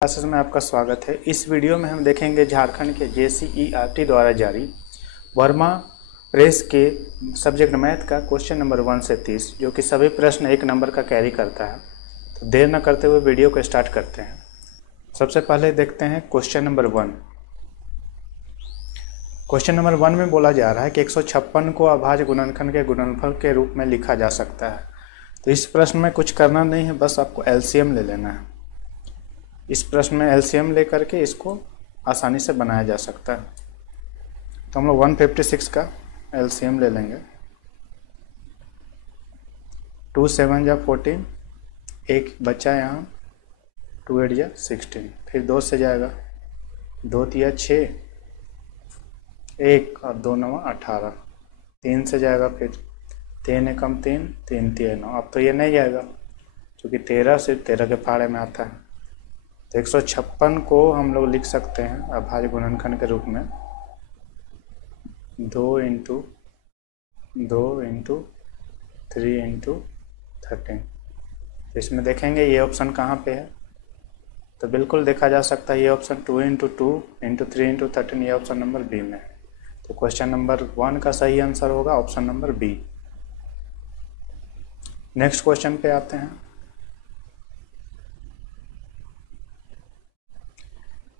Classes में आपका स्वागत है। इस वीडियो में हम देखेंगे झारखंड के JCERT द्वारा जारी वर्मा प्रेस के सब्जेक्ट मैथ का क्वेश्चन नंबर 1 से 30, जो कि सभी प्रश्न 1 नंबर का कैरी करता है। तो देर न करते हुए वीडियो को स्टार्ट करते हैं। सबसे पहले देखते हैं क्वेश्चन नंबर 1। क्वेश्चन नंबर 1 में बोला जा रहा है कि 156 को अभाज्य गुणनखंड के गुणनफल के रूप में लिखा जा सकता है। तो इस प्रश्न में कुछ करना नहीं है, बस आपको LCM ले लेना है। इस प्रश्न में LCM लेकर के इसको आसानी से बनाया जा सकता है। तो हम लोग 156 का LCM ले लेंगे। 2 7 जा 14, एक बचा यहाँ, 2 8 जा 16, फिर 2 से जाएगा, 2 3 6, 1 और 2 9 18, 3 से जाएगा, फिर 3 एकम 3, 3 3 9। अब तो ये नहीं जाएगा क्योंकि 13 सिर्फ 13 के फाड़े में आता है। तो 156 को हम लोग लिख सकते हैं अभाज्य गुणनखंड के रूप में 2 × 2 × 3 × 13। तो इसमें देखेंगे ये ऑप्शन कहाँ पे है, तो बिल्कुल देखा जा सकता है ये ऑप्शन 2 × 2 × 3 × 13, ये ऑप्शन नंबर बी में है। तो क्वेश्चन नंबर 1 का सही आंसर होगा option number B. Next question पे आते हैं।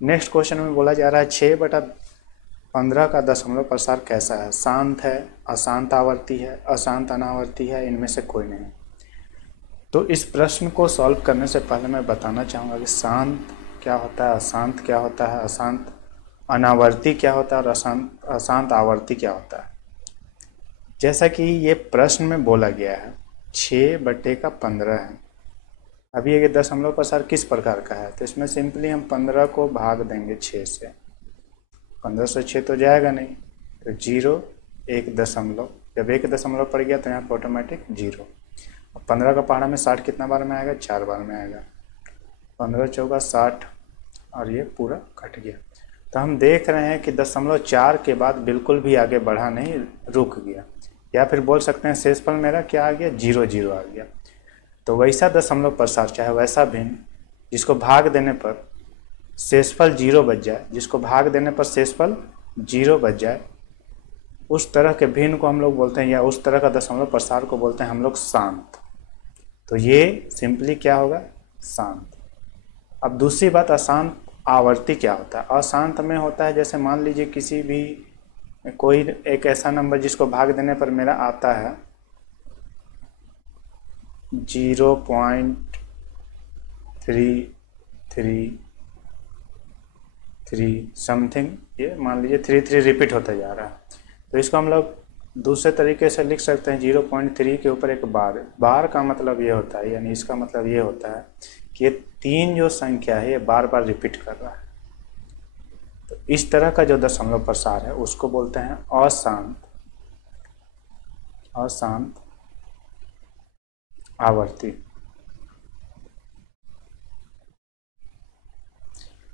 नेक्स्ट क्वेश्चन में बोला जा रहा है 6/15 का दशमलव प्रसार कैसा है? शांत है, अशांत आवर्ती है, अशांत अनावर्ती है, इनमें से कोई नहीं। तो इस प्रश्न को सॉल्व करने से पहले मैं बताना चाहूँगा कि शांत क्या होता है, अशांत क्या होता है, अशांत अनावर्ती क्या होता है और अशांत आवर्ती क्या होता है। जैसा कि ये प्रश्न में बोला गया है 6/15 है। अभी ये दशमलव प्रसार किस प्रकार का है, तो इसमें सिंपली हम 15 को भाग देंगे 6 से। 15 से 6 तो जाएगा नहीं, तो 0 1 दशमलव, जब 1 दशमलव पड़ गया तो यहाँ पर ऑटोमेटिक 0। अब 15 का पहाड़ा में 60 कितना बार में आएगा? 4 बार में आएगा। 15 चौका 60 और ये पूरा कट गया। तो हम देख रहे हैं कि 0.4 के बाद बिल्कुल भी आगे बढ़ा नहीं, रुक गया। या फिर बोल सकते हैं शेषफल मेरा क्या आ गया? 0 0 आ गया। तो वैसा दशमलव प्रसार चाहे वैसा भिन्न जिसको भाग देने पर शेषफल 0 बच जाए, जिसको भाग देने पर शेषफल 0 बच जाए, उस तरह के भिन्न को हम लोग बोलते हैं, या उस तरह का दशमलव प्रसार को बोलते हैं हम लोग शांत। तो ये सिंपली क्या होगा? शांत। अब दूसरी बात, अशांत आवर्ती क्या होता है? अशांत में होता है जैसे मान लीजिए किसी भी कोई एक ऐसा नंबर जिसको भाग देने पर मेरा आता है 0.333 समथिंग, ये मान लीजिए 3 रिपीट होता जा रहा है। तो इसको हम लोग दूसरे तरीके से लिख सकते हैं 0.3 के ऊपर एक बार। बार का मतलब ये होता है, यानी इसका मतलब ये होता है कि ये 3 जो संख्या है ये बार बार रिपीट कर रहा है। तो इस तरह का जो दशमलव प्रसार है उसको बोलते हैं अशांत आवर्ती।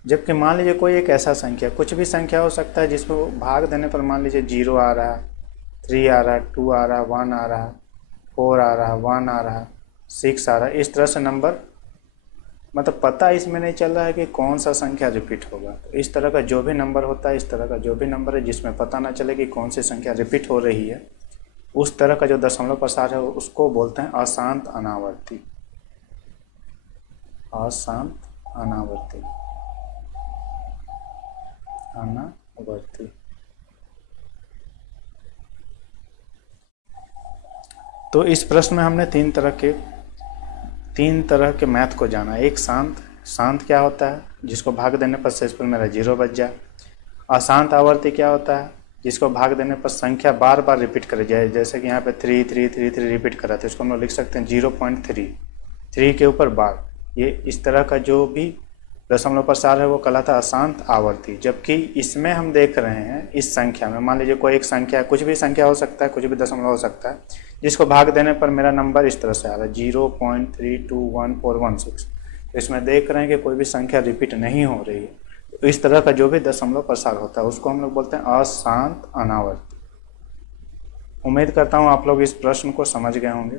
जबकि मान लीजिए कोई एक ऐसा संख्या, कुछ भी संख्या हो सकता है जिसमें भाग देने पर मान लीजिए 0 आ रहा है, 3 आ रहा है, 2 आ रहा है, 1 आ रहा है, 4 आ रहा है, 1 आ रहा है, 6 आ रहा है, इस तरह से नंबर मतलब पता इसमें नहीं चल रहा है कि कौन सा संख्या रिपीट होगा। तो इस तरह का जो भी नंबर होता है, इस तरह का जो भी नंबर है जिसमें पता ना चले कि कौन सी संख्या रिपीट हो रही है, उस तरह का जो दशमलव प्रसार है उसको बोलते हैं अशांत अनावर्ती। अशांत अनावर्ती। तो इस प्रश्न में हमने तीन तरह के मैथ को जाना। एक शांत क्या होता है? जिसको भाग देने पर शेषफल मेरा 0 बच जाए। अशांत आवर्ती क्या होता है? जिसको भाग देने पर संख्या बार बार रिपीट कर जाए, जैसे कि यहाँ पे 3 3 3 3 रिपीट कर रहा था, इसको हम लोग लिख सकते हैं 0.3 के ऊपर बार। ये इस तरह का जो भी दशमलव प्रसार है वो कहलाता है अशांत आवर्ती। जबकि इसमें हम देख रहे हैं इस संख्या में, मान लीजिए कोई एक संख्या, कुछ भी संख्या हो सकता है, कुछ भी दशमलव हो सकता है, जिसको भाग देने पर मेरा नंबर इस तरह से आ रहा है 0.321416। तो इसमें देख रहे हैं कि कोई भी संख्या रिपीट नहीं हो रही है। तो इस तरह का जो भी दशमलव प्रसार होता है उसको हम लोग बोलते हैं अशांत अनावर्ती। उम्मीद करता हूँ आप लोग इस प्रश्न को समझ गए होंगे।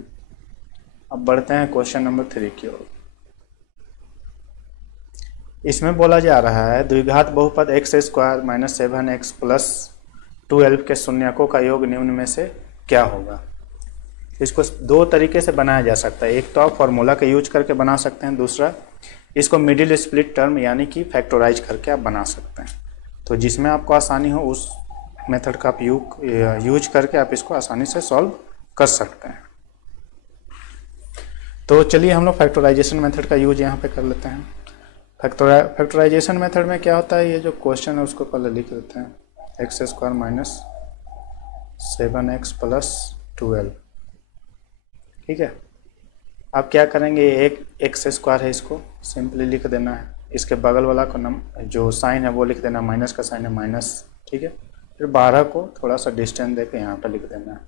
अब बढ़ते हैं क्वेश्चन नंबर 3 की ओर। इसमें बोला जा रहा है द्विघात बहुपद x square minus 7x plus 12 के शून्यकों का योग निम्न में से क्या होगा। इसको दो तरीके से बनाया जा सकता है, एक तो आप फॉर्मूला का यूज करके बना सकते हैं, दूसरा इसको मिडिल स्प्लिट टर्म यानी कि फैक्टराइज करके आप बना सकते हैं। तो जिसमें आपको आसानी हो उस मेथड का आप यूज करके आप इसको आसानी से सॉल्व कर सकते हैं। तो चलिए हम लोग फैक्टराइजेशन मेथड का यूज यहाँ पे कर लेते हैं। फैक्टराइजेशन मेथड में क्या होता है, ये जो क्वेश्चन है उसको पहले लिख देते हैं, x square minus 7x plus 12। ठीक है, अब क्या करेंगे, एक एक्स स्क्वायर है इसको सिंपली लिख देना है, इसके बगल वाला को जो साइन है वो लिख देना, माइनस का साइन है माइनस। ठीक है, फिर 12 को थोड़ा सा डिस्टेंस देके यहाँ पर लिख देना है,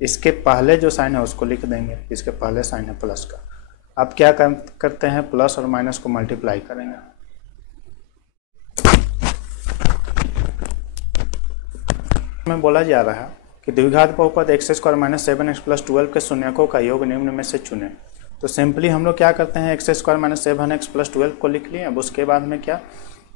इसके पहले जो साइन है उसको लिख देंगे, इसके पहले साइन है प्लस का। अब क्या करते हैं, प्लस और माइनस को मल्टीप्लाई करेंगे। में बोला जा रहा है कि द्विघात बहुपद x square minus 7x plus 12 के शून्यकों का योग निम्न में से चुने। तो सिंपली हम लोग क्या करते हैं, x square minus 7x plus 12 को लिख लिए। अब उसके बाद में क्या,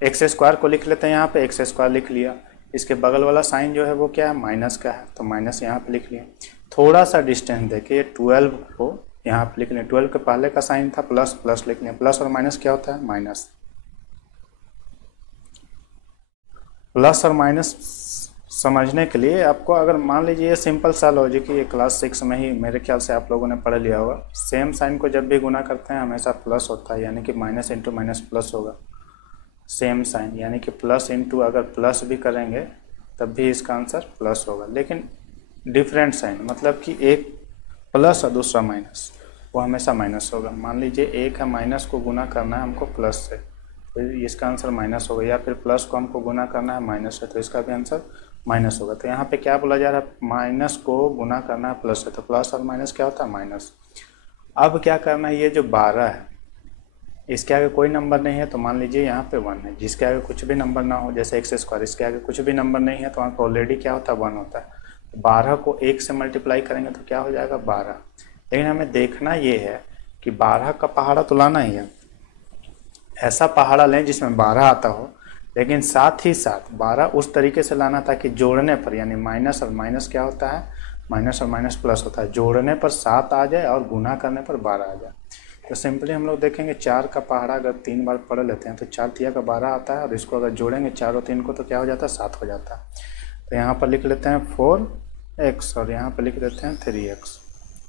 एक्स स्क्वायर को लिख लेते हैं, यहाँ पे एक्स स्क्वायर लिख लिया, इसके बगल वाला साइन जो है वो क्या है, माइनस का है, तो माइनस यहाँ पे लिख लिया। थोड़ा सा डिस्टेंस देके 12 को यहाँ पे लिख लें, 12 के पहले का साइन था प्लस, प्लस लिख लें, प्लस और माइनस क्या होता है, माइनस। प्लस और माइनस समझने के लिए आपको, अगर मान लीजिए सिंपल सा लॉजिक, ये क्लास 6 में ही मेरे ख्याल से आप लोगों ने पढ़ लिया होगा, सेम साइन को जब भी गुना करते हैं हमेशा प्लस होता है, यानी कि माइनस इंटू माइनस प्लस होगा। सेम साइन यानी कि प्लस इंटू अगर प्लस भी करेंगे तब भी इसका आंसर प्लस होगा, लेकिन डिफरेंट साइन, मतलब कि एक प्लस और दूसरा माइनस, वो हमेशा माइनस होगा। मान लीजिए एक है, माइनस को गुना करना है हमको प्लस से, तो इसका आंसर माइनस होगा, या फिर प्लस को हमको गुना करना है माइनस से, तो इसका भी आंसर माइनस होगा। तो यहाँ पे क्या बोला जा रहा है, माइनस को गुना करना है प्लस से, तो प्लस और माइनस क्या होता है, माइनस। अब क्या करना है, ये जो 12 है इसके आगे कोई नंबर नहीं है, तो मान लीजिए यहाँ पे 1 है, जिसके आगे कुछ भी नंबर ना हो, जैसे एक्स स्क्वायर, इसके आगे कुछ भी नंबर नहीं है तो वहाँ पर ऑलरेडी क्या होता है, 1 होता है। 12 को 1 से मल्टीप्लाई करेंगे तो क्या हो जाएगा, 12। लेकिन हमें देखना ये है कि 12 का पहाड़ा तो लाना ही है, ऐसा पहाड़ा लें जिसमें 12 आता हो, लेकिन साथ ही साथ 12 उस तरीके से लाना था कि जोड़ने पर, यानी माइनस और माइनस क्या होता है, माइनस और माइनस प्लस होता है, जोड़ने पर 7 आ जाए और गुना करने पर 12 आ जाए। तो सिंपली हम लोग देखेंगे 4 का पहाड़ा अगर 3 बार पढ़ लेते हैं तो 4 तिया का 12 आता है, और इसको अगर जोड़ेंगे 4 और 3 को तो क्या हो जाता है, 7 हो जाता है। तो यहाँ पर लिख लेते हैं 4x और यहाँ पर लिख देते हैं 3x।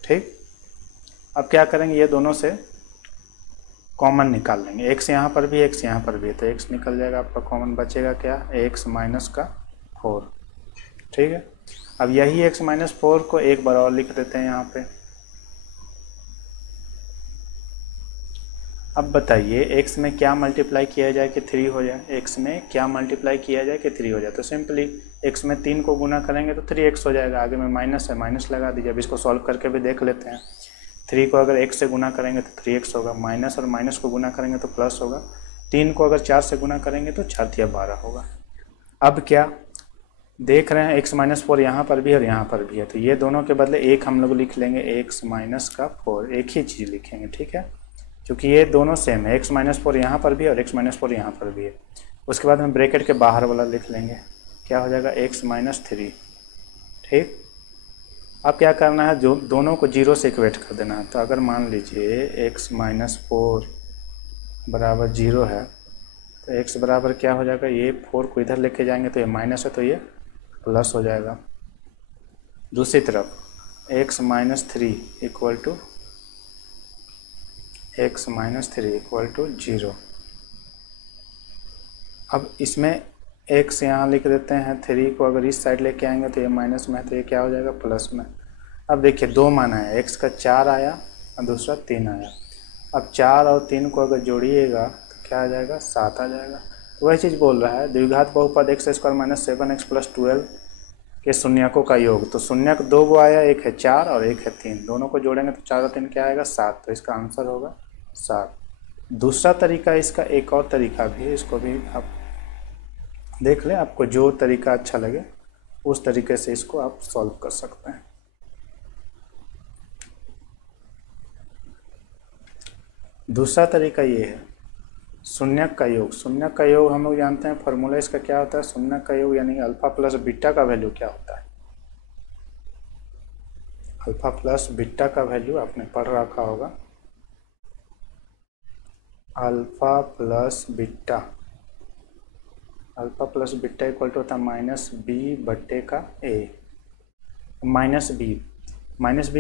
ठीक, अब क्या करेंगे, ये दोनों से कॉमन निकाल लेंगे, x यहाँ पर भी, x यहाँ पर भी है, तो x निकल जाएगा, आपका कॉमन बचेगा क्या, x माइनस का 4। ठीक है, अब यही x माइनस 4 को एक बार और लिख देते हैं यहाँ पे। अब बताइए x में क्या मल्टीप्लाई किया जाए कि 3 हो जाए, x में क्या मल्टीप्लाई किया जाए कि 3 हो जाए। तो सिंपली x में 3 को गुना करेंगे तो 3x हो जाएगा, आगे में माइनस है, माइनस लगा दीजिए। अब इसको सॉल्व करके भी देख लेते हैं, 3 को अगर x से गुना करेंगे तो 3x होगा, माइनस और माइनस को गुना करेंगे तो प्लस होगा, 3 को अगर 4 से गुना करेंगे तो 4 तिया 12 होगा। अब क्या देख रहे हैं, x माइनस 4 यहाँ पर भी और यहाँ पर भी है, तो ये दोनों के बदले एक हम लोग लिख लेंगे, x माइनस का 4, एक ही चीज़ लिखेंगे। ठीक है, क्योंकि ये दोनों सेम है, x माइनस 4 यहाँ पर भी और x माइनस 4 यहाँ पर भी है। उसके बाद हम ब्रैकेट के बाहर वाला लिख लेंगे, क्या हो जाएगा, x माइनस 3। ठीक, अब क्या करना है, जो दोनों को 0 से इक्वेट कर देना है। तो अगर मान लीजिए x माइनस 4 बराबर 0 है तो x बराबर क्या हो जाएगा, ये 4 को इधर लेके जाएंगे तो ये माइनस है तो ये प्लस हो जाएगा। दूसरी तरफ x minus 3 equal to x minus 3 equal to 0। अब इसमें x यहाँ लिख देते हैं, 3 को अगर इस साइड लेके आएंगे तो ये माइनस में है तो ये क्या हो जाएगा, प्लस में। अब देखिए 2 मान है, x का 4 आया और दूसरा 3 आया। अब 4 और 3 को अगर जोड़िएगा तो क्या आ जाएगा, 7 आ जाएगा। तो वही चीज़ बोल रहा है, द्विघात बहुपद x square minus 7x plus 12 के शून्यकों का योग। तो शून्यक 2 गो आया, एक है 4 और एक है 3, दोनों को जोड़ेंगे तो 4 और 3 क्या आएगा, 7। तो इसका आंसर होगा 7। दूसरा तरीका, इसका एक और तरीका भी है, इसको भी आप देख लें, आपको जो तरीका अच्छा लगे उस तरीके से इसको आप सॉल्व कर सकते हैं। दूसरा तरीका ये है, शून्यक का योग, शून्यक का योग हम लोग जानते हैं फॉर्मूला इसका क्या होता है। शून्यक का योग यानी अल्फा प्लस बीटा का वैल्यू क्या होता है। अल्फा प्लस बीटा का वैल्यू आपने पढ़ रखा होगा। Alpha plus beta, alpha plus beta equal to होता है माइनस बी बट्टे का ए। माइनस बी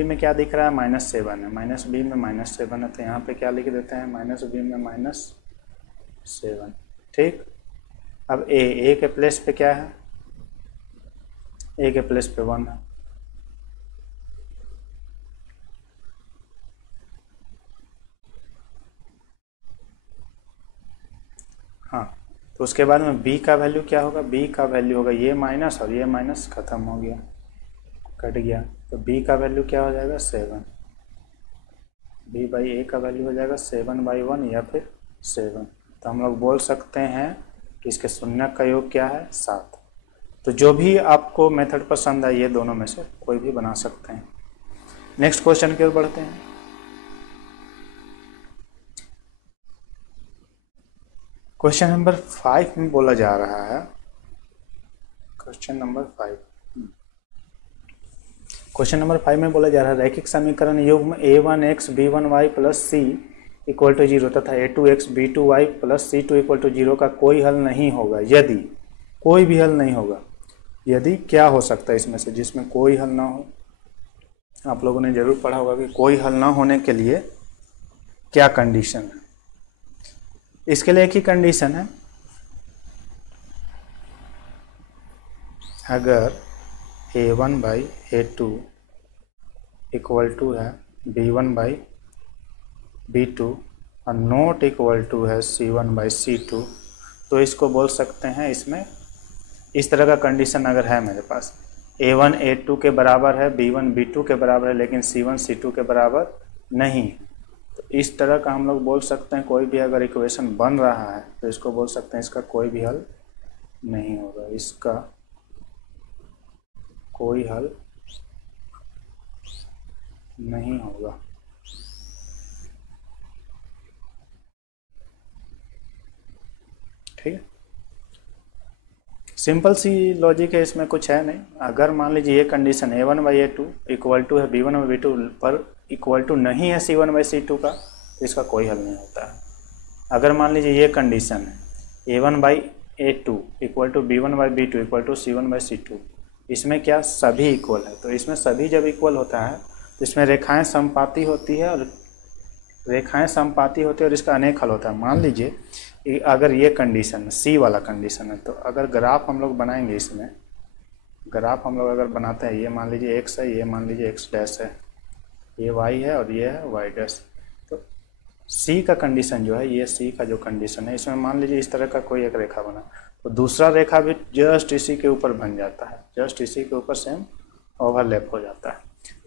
में क्या दिख रहा है, -7 है। माइनस बी में -7 है, तो यहाँ पे क्या लिख देते हैं, माइनस बी में -7। ठीक, अब ए के प्लेस पे क्या है, ए के प्लेस पे 1 है। हाँ, तो उसके बाद में b का वैल्यू क्या होगा, b का वैल्यू होगा ये माइनस और ये माइनस खत्म हो गया, कट गया, तो b का वैल्यू क्या हो जाएगा 7। b बाई a का वैल्यू हो जाएगा 7/1 या फिर 7। तो हम लोग बोल सकते हैं कि इसके शून्यक का योग क्या है 7। तो जो भी आपको मेथड पसंद है ये दोनों में से कोई भी बना सकते हैं। नेक्स्ट क्वेश्चन की ओर बढ़ते हैं। क्वेश्चन नंबर 5 में बोला जा रहा है, क्वेश्चन नंबर 5 में बोला जा रहा है रैखिक समीकरण युग्म a1x b1y plus c equal to 0 तथा a2x b2y plus c2 equal to 0 का कोई हल नहीं होगा यदि, कोई भी हल नहीं होगा यदि क्या हो सकता है इसमें से जिसमें कोई हल ना हो। आप लोगों ने जरूर पढ़ा होगा कि कोई हल ना होने के लिए क्या कंडीशन है। इसके लिए एक ही कंडीशन है, अगर a1 by a2 equal to है b1 बाई b2 और नॉट इक्वल टू है c1 बाई c2, तो इसको बोल सकते हैं, इसमें इस तरह का कंडीशन अगर है मेरे पास a1 a2 के बराबर है, b1 b2 के बराबर है, लेकिन c1 c2 के बराबर नहीं, तो इस तरह का हम लोग बोल सकते हैं कोई भी अगर इक्वेशन बन रहा है तो इसको बोल सकते हैं इसका कोई भी हल नहीं होगा, इसका कोई हल नहीं होगा। ठीक है, सिंपल सी लॉजिक है, इसमें कुछ है नहीं। अगर मान लीजिए ये condition a1 by a2 equal to है b1 बाई b2 पर इक्वल टू नहीं है c1 बाई c2 का, तो इसका कोई हल नहीं होता है। अगर मान लीजिए ये कंडीशन है a1 by a2 equal to b1 by b2 equal to c1 by c2, इसमें क्या सभी इक्वल है, तो इसमें सभी जब इक्वल होता है तो इसमें रेखाएं समपाती होती है और इसका अनेक हल होता है। मान लीजिए अगर ये कंडीशन सी वाला कंडीशन है, तो अगर ग्राफ हम लोग बनाएंगे, इसमें ग्राफ हम लोग अगर बनाते हैं, ये मान लीजिए x है, ये मान लीजिए x डैश है, ये y है और ये है y डैश, तो c का कंडीशन जो है, ये c का जो कंडीशन है, इसमें मान लीजिए इस तरह का कोई एक रेखा बना, तो दूसरा रेखा भी जस्ट इसी के ऊपर बन जाता है, जस्ट इसी के ऊपर सेम ओवरलैप हो जाता है,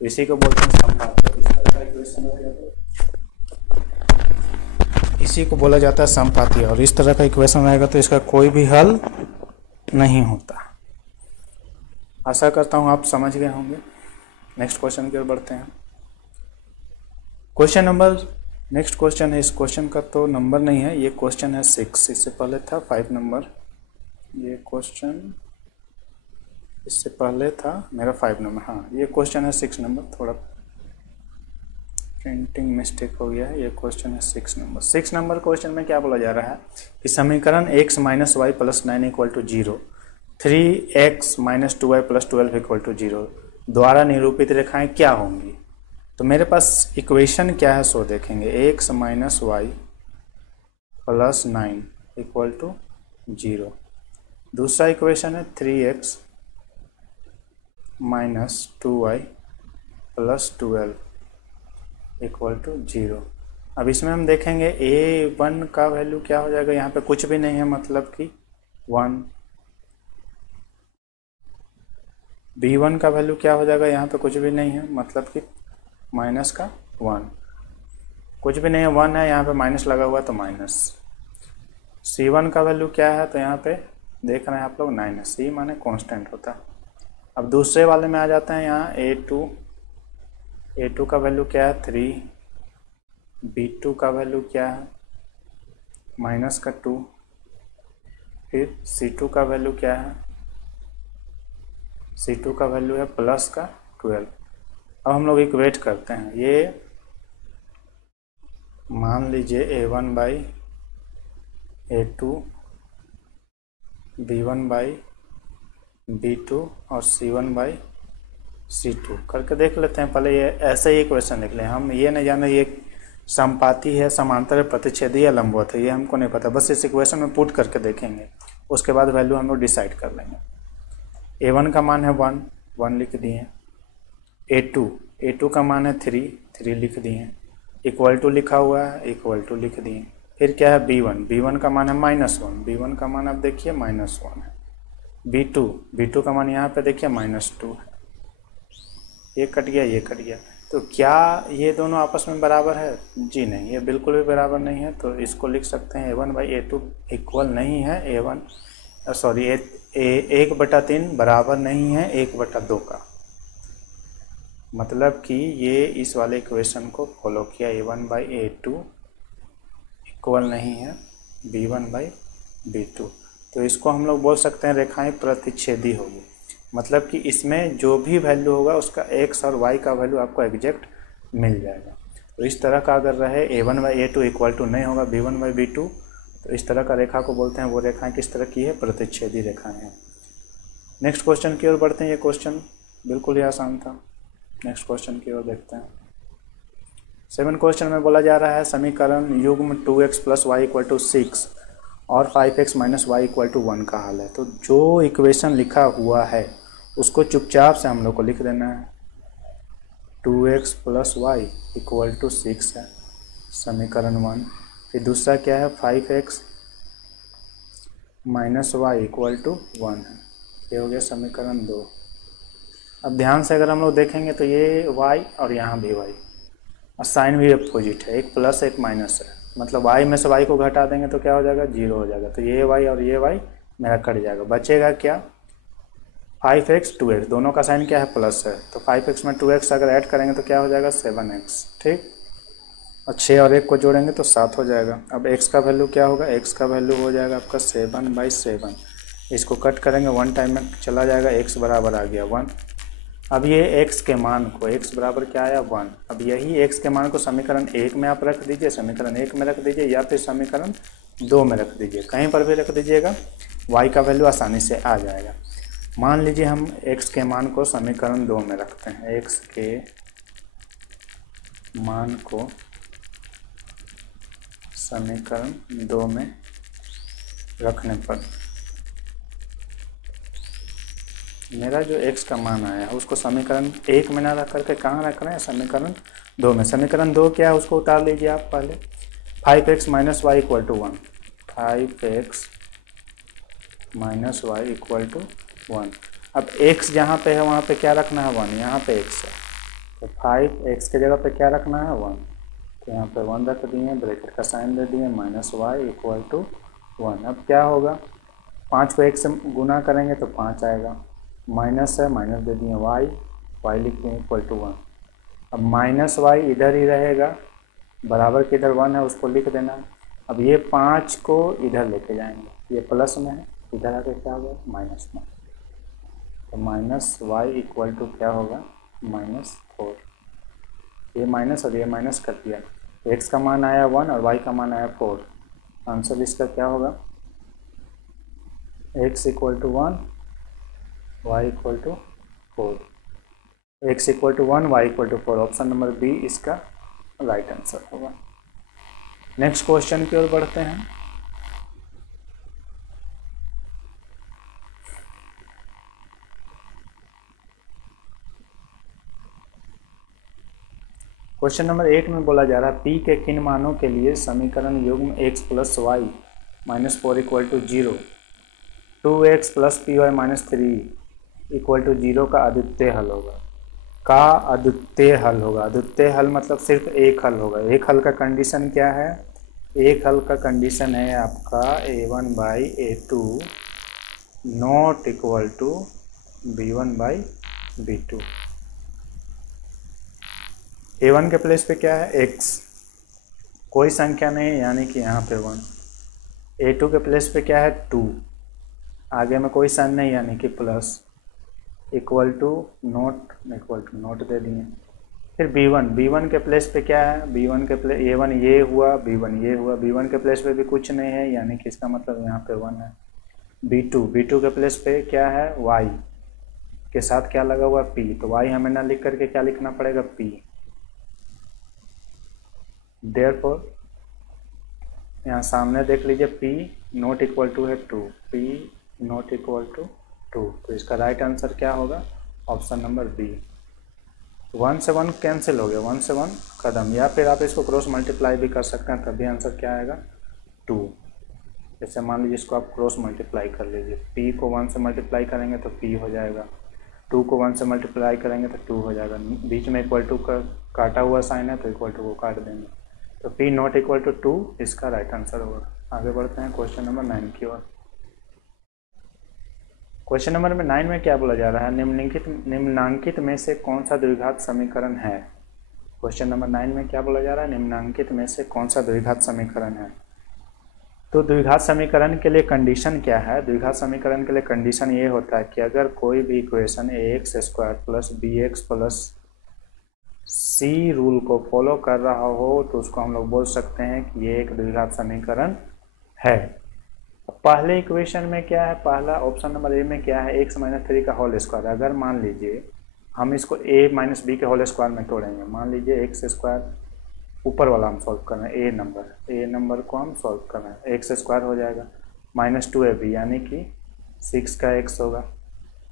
तो इसी को बोलते हैं समपाती। इसी को बोला जाता है समपाती, और इस तरह का इक्वेशन रहेगा तो इसका कोई भी हल नहीं होता। आशा करता हूं आप समझ गए होंगे। नेक्स्ट क्वेश्चन की ओर बढ़ते हैं। नेक्स्ट क्वेश्चन है, इस क्वेश्चन का तो नंबर नहीं है, ये क्वेश्चन है 6, इससे पहले था 5 नंबर, ये क्वेश्चन इससे पहले था मेरा 5 नंबर, हाँ ये क्वेश्चन है 6 नंबर, थोड़ा प्रिंटिंग मिस्टेक हो गया है, ये क्वेश्चन है 6 नंबर। 6 नंबर क्वेश्चन में क्या बोला जा रहा है कि समीकरण x minus Y plus 9 equal to 0, 3x minus 2y plus 12 equal to 0 द्वारा निरूपित रेखाएं क्या होंगी। तो मेरे पास इक्वेशन क्या है सो देखेंगे, x minus Y plus 9 equal to 0, दूसरा इक्वेशन है 3x minus 2y plus 12 equal to 0। अब इसमें हम देखेंगे a1 का वैल्यू क्या हो जाएगा, यहाँ पे कुछ भी नहीं है मतलब कि 1, b1 का वैल्यू क्या हो जाएगा, यहाँ पे कुछ भी नहीं है मतलब कि माइनस का 1, कुछ भी नहीं है 1 है, यहाँ पे माइनस लगा हुआ तो माइनस। c1 का वैल्यू क्या है, तो यहाँ पे देख रहे हैं आप लोग 9 है, c माने कांस्टेंट होता है। अब दूसरे वाले में आ जाते हैं, यहाँ a2 का वैल्यू क्या है 3, b2 का वैल्यू क्या है माइनस का 2, फिर C2 का वैल्यू क्या है, C2 का वैल्यू है प्लस का 12। अब हम लोग इक्वेट करते हैं, ये मान लीजिए A1 by A2, B1 by B2 और C1 बाई C2 करके देख लेते हैं। पहले ये ऐसे ही इक्वेशन लिख लें, हम ये नहीं जाने ये समपाती है, समांतर है, प्रतिच्छेदी या लंबवत है, ये हमको नहीं पता, बस इस इक्वेशन में पुट करके देखेंगे, उसके बाद वैल्यू हम लोग डिसाइड कर लेंगे। A1 का मान है 1 लिख दिए, A2 का मान है 3 लिख दिए, इक्वल टू लिखा हुआ है, इक्वल टू लिख दिए। फिर क्या है B1 का मान है -1, B1 का मान आप देखिए -1 है। B2 का मान यहाँ पे देखिए -2 है। ये कट गया, ये कट गया, तो क्या ये दोनों आपस में बराबर है? जी नहीं, ये बिल्कुल भी बराबर नहीं है। तो इसको लिख सकते हैं A1 बाई A2 इक्वल नहीं है A1/3 बराबर नहीं है 1/2 का। मतलब कि ये इस वाले इक्वेशन को फॉलो किया, A1 बाई A2 इक्वल नहीं है B1 बाई B2। तो इसको हम लोग बोल सकते हैं रेखाएं प्रतिच्छेदी होगी। मतलब कि इसमें जो भी वैल्यू होगा उसका x और y का वैल्यू आपको एग्जैक्ट मिल जाएगा। तो इस तरह का अगर रहे A1 by A2 equal to नहीं होगा B1 बाई B2, तो इस तरह का रेखा को बोलते हैं, वो रेखाएं किस तरह की है? प्रतिच्छेदी रेखाएं हैं। नेक्स्ट क्वेश्चन की ओर बढ़ते हैं। ये क्वेश्चन बिल्कुल ही आसान था। नेक्स्ट क्वेश्चन की ओर देखते हैं। 7 क्वेश्चन में बोला जा रहा है समीकरण युग्म 2x + y = 6 और 5x - y = 1 का हल है। तो जो इक्वेशन लिखा हुआ है उसको चुपचाप से हम लोग को लिख देना है। 2x + y = 6 है समीकरण 1। फिर दूसरा क्या है? 5x - y = 1 है। ये हो गया समीकरण 2। अब ध्यान से अगर हम लोग देखेंगे तो ये y और यहाँ भी y, और साइन भी अपोजिट है, एक प्लस एक माइनस है, मतलब y में से y को घटा देंगे तो क्या हो जाएगा? 0 हो जाएगा। तो ये y और ये y मेरा कट जाएगा, बचेगा क्या? 5x 2x, दोनों का साइन क्या है? प्लस है, तो 5x में 2x अगर ऐड करेंगे तो क्या हो जाएगा? 7x, ठीक। और 6 और 1 को जोड़ेंगे तो 7 हो जाएगा। अब x का वैल्यू क्या होगा? x का वैल्यू हो जाएगा आपका 7/7। इसको कट करेंगे, 1 टाइम में चला जाएगा, x बराबर आ गया 1। अब ये x के मान को, x बराबर क्या आया? 1। अब यही x के मान को समीकरण 1 में आप रख दीजिए, समीकरण 1 में रख दीजिए, या फिर समीकरण 2 में रख दीजिए, कहीं पर भी रख दीजिएगा, y का वैल्यू आसानी से आ जाएगा। मान लीजिए हम x के मान को समीकरण 2 में रखते हैं। x के मान को समीकरण 2 में रखने पर मेरा जो x का मान आया है उसको समीकरण 1 में ना रख करके कहाँ रख रहे हैं? समीकरण 2 में। समीकरण 2 क्या है उसको उतार लीजिए आप पहले। 5x - y = 1, 5x - y = 1। अब x जहाँ पे है वहाँ पे क्या रखना है? 1। यहाँ पे x है तो 5x के जगह पे क्या रखना है? 1। तो यहाँ पे 1 रख दिए, ब्रैकेट का साइन दे दिए, -y = 1। अब क्या होगा? 5 को 1 से गुना करेंगे तो 5 आएगा, माइनस है, माइनस दे दिए, y लिख दिए =1। अब -y इधर ही रहेगा, बराबर के इधर 1 है उसको लिख देना। अब ये 5 को इधर लेके जाएंगे, ये प्लस में है, इधर आके क्या होगा? माइनस में। तो -y = क्या होगा? -4। ये माइनस और ये माइनस कर दिया, x का मान आया 1 और y का मान आया 4। आंसर इसका क्या होगा? x = 1, y = 4। x = 1, y = 4। Option number B इसका राइट आंसर होगा। नेक्स्ट क्वेश्चन की ओर बढ़ते हैं। क्वेश्चन नंबर 8 में बोला जा रहा है p के किन मानों के लिए समीकरण युग्म x + y - 4 = 0, 2x + py - 3 = 0 का अद्वितीय हल होगा। अद्वितीय हल होगा। अद्वितीय हल मतलब सिर्फ एक हल होगा। एक हल का कंडीशन क्या है? एक हल का कंडीशन है आपका A1 by A2 not equal to B1 by B2। A1 के प्लेस पे क्या है? x, कोई संख्या नहीं यानी कि यहाँ पे 1। a2 के प्लेस पे क्या है 2, आगे में कोई साइन नहीं यानी कि प्लस, इक्वल टू नोट दे दिए। फिर b1 के प्लेस पे क्या है, b1 के प्लेस a1 ये हुआ, b1 ये हुआ, b1 के प्लेस पे भी कुछ नहीं है यानी कि इसका मतलब यहाँ पे 1 है। b2 के प्लेस पे क्या है, y के साथ क्या लगा हुआ p, तो y हमें ना लिख करके क्या लिखना पड़ेगा p। देयरफॉर यहाँ सामने देख लीजिए p नॉट इक्वल टू है 2, p नॉट इक्वल टू 2, तो इसका राइट आंसर क्या होगा, ऑप्शन नंबर बी। 1 से 1 कैंसिल हो गया, 1 से 1 खत्म, या फिर आप इसको क्रॉस मल्टीप्लाई भी कर सकते हैं, तभी आंसर क्या आएगा 2। जैसे मान लीजिए इसको आप क्रॉस मल्टीप्लाई कर लीजिए, p को 1 से मल्टीप्लाई करेंगे तो p हो जाएगा, 2 को 1 से मल्टीप्लाई करेंगे तो 2 हो जाएगा, बीच में इक्वल टू का काटा हुआ साइन है तो इक्वल टू को काट देंगे, तो p नॉट इक्वल टू 2 इसका राइट आंसर होगा। आगे बढ़ते हैं क्वेश्चन नंबर 9 की ओर। क्वेश्चन नंबर 9 में क्या बोला जा रहा है, निम्नांकित में से कौन सा द्विघात समीकरण है। क्वेश्चन नंबर 9 में क्या बोला जा रहा है, निम्नांकित में से कौन सा द्विघात समीकरण है। तो द्विघात समीकरण के लिए कंडीशन क्या है, द्विघात समीकरण के लिए कंडीशन ये होता है कि अगर कोई भी equation ax² plus bx plus c rule को फॉलो कर रहा हो तो उसको हम लोग बोल सकते हैं कि ये एक द्विघात समीकरण है। पहले इक्वेशन में क्या है, पहला ऑप्शन नंबर ए में क्या है, x - 3 का होल स्क्वायर। अगर मान लीजिए हम इसको a - b के होल स्क्वायर में तोड़ेंगे, मान लीजिए x² ऊपर वाला हम सॉल्व कर रहे हैं, ए नंबर को हम सॉल्व कर रहे हैं, x² हो जाएगा -2ab यानी कि 6 का x होगा,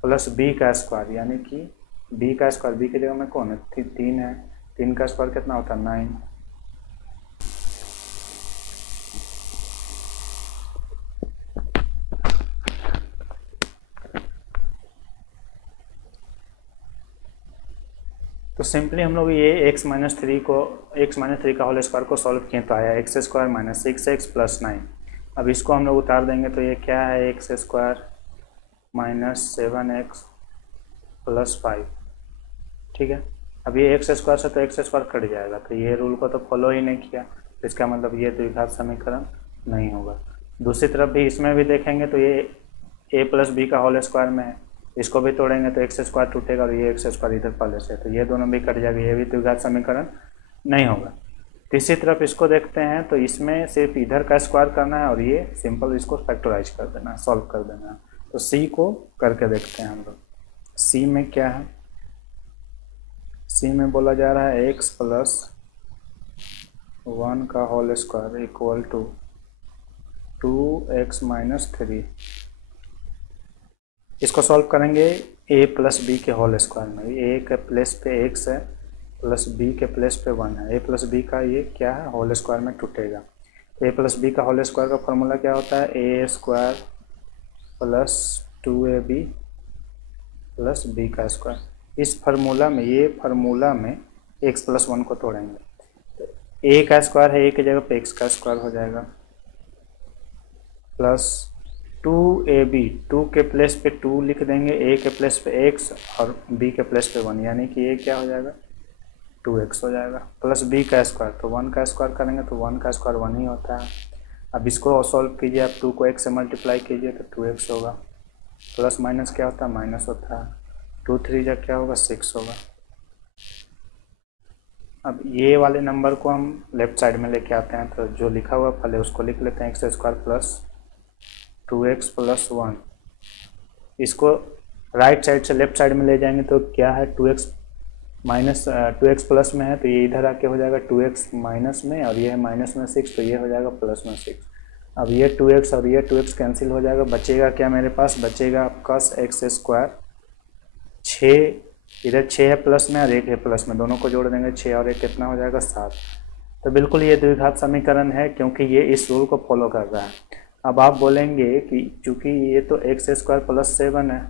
प्लस b का स्क्वायर यानी कि b का स्क्वायर, b की जगह में कौन है 3 है, 3 का स्क्वायर कितना होता है 9। तो सिंपली हम लोग ये x - 3 का होल स्क्वायर को सॉल्व किए तो आया x² - 6x प्लस 9। अब इसको हम लोग उतार देंगे तो ये क्या है, x² - 7x प्लस 5, ठीक है। अब ये x² से तो x² कट जाएगा, तो ये रूल को तो फॉलो ही नहीं किया, तो इसका मतलब ये द्विघात समीकरण नहीं होगा। दूसरी तरफ भी इसमें भी देखेंगे तो ये a प्लस b का होल स्क्वायर में है, इसको भी तोड़ेंगे तो x² टूटेगा और ये x² इधर पहले से, तो ये दोनों भी कट जाएगा, ये भी द्विघात समीकरण नहीं होगा। तीसरी तरफ इसको देखते हैं तो इसमें सिर्फ इधर का स्क्वायर करना है और ये सिंपल इसको फैक्टराइज कर देना है, सॉल्व कर देना है। तो c को करके देखते हैं हम लोग। c में क्या है, c में बोला जा रहा है x प्लस 1 का whole square equal to 2x - 3। इसको सॉल्व करेंगे a प्लस b के होल स्क्वायर में, a के प्लेस पे x है प्लस b के प्लेस पे 1 है, a प्लस b का ये क्या है होल स्क्वायर में टूटेगा। a प्लस b का होल स्क्वायर का फॉर्मूला क्या होता है, a² plus 2ab plus b का स्क्वायर। इस फार्मूला में, ये फार्मूला में x प्लस 1 को तोड़ेंगे तो a का स्क्वायर है, a की जगह पे x का स्क्वायर हो जाएगा, प्लस 2ab, 2 के प्लेस पे 2 लिख देंगे, a के प्लेस पे x और b के प्लेस पे 1 यानी कि ये क्या हो जाएगा 2x हो जाएगा, प्लस b का स्क्वायर, तो 1 का स्क्वायर करेंगे तो 1 का स्क्वायर 1 ही होता है। अब इसको सॉल्व कीजिए, आप 2 को x से मल्टीप्लाई कीजिए तो 2x होगा, प्लस माइनस क्या होता है माइनस होता है, 2 3 जा क्या होगा 6 होगा। अब ये वाले नंबर को हम लेफ्ट साइड में लेके आते हैं, तो जो लिखा हुआ पहले उसको लिख लेते हैं, x² प्लस 2x प्लस 1। इसको राइट साइड से लेफ्ट साइड में ले जाएंगे तो क्या है 2x प्लस में है तो ये इधर आके हो जाएगा 2x माइनस में, और ये है माइनस में 6 तो ये हो जाएगा प्लस में 6। अब ये 2x और ये 2x कैंसिल हो जाएगा, बचेगा क्या मेरे पास, बचेगा आपका x²। 6 इधर 6 है प्लस में और 1 है प्लस में, दोनों को जोड़ देंगे 6 और 1 कितना हो जाएगा 7। तो बिल्कुल ये द्विघात समीकरण है क्योंकि ये इस रूल को फॉलो कर रहा है। अब आप बोलेंगे कि चूंकि ये तो x² प्लस 7 है,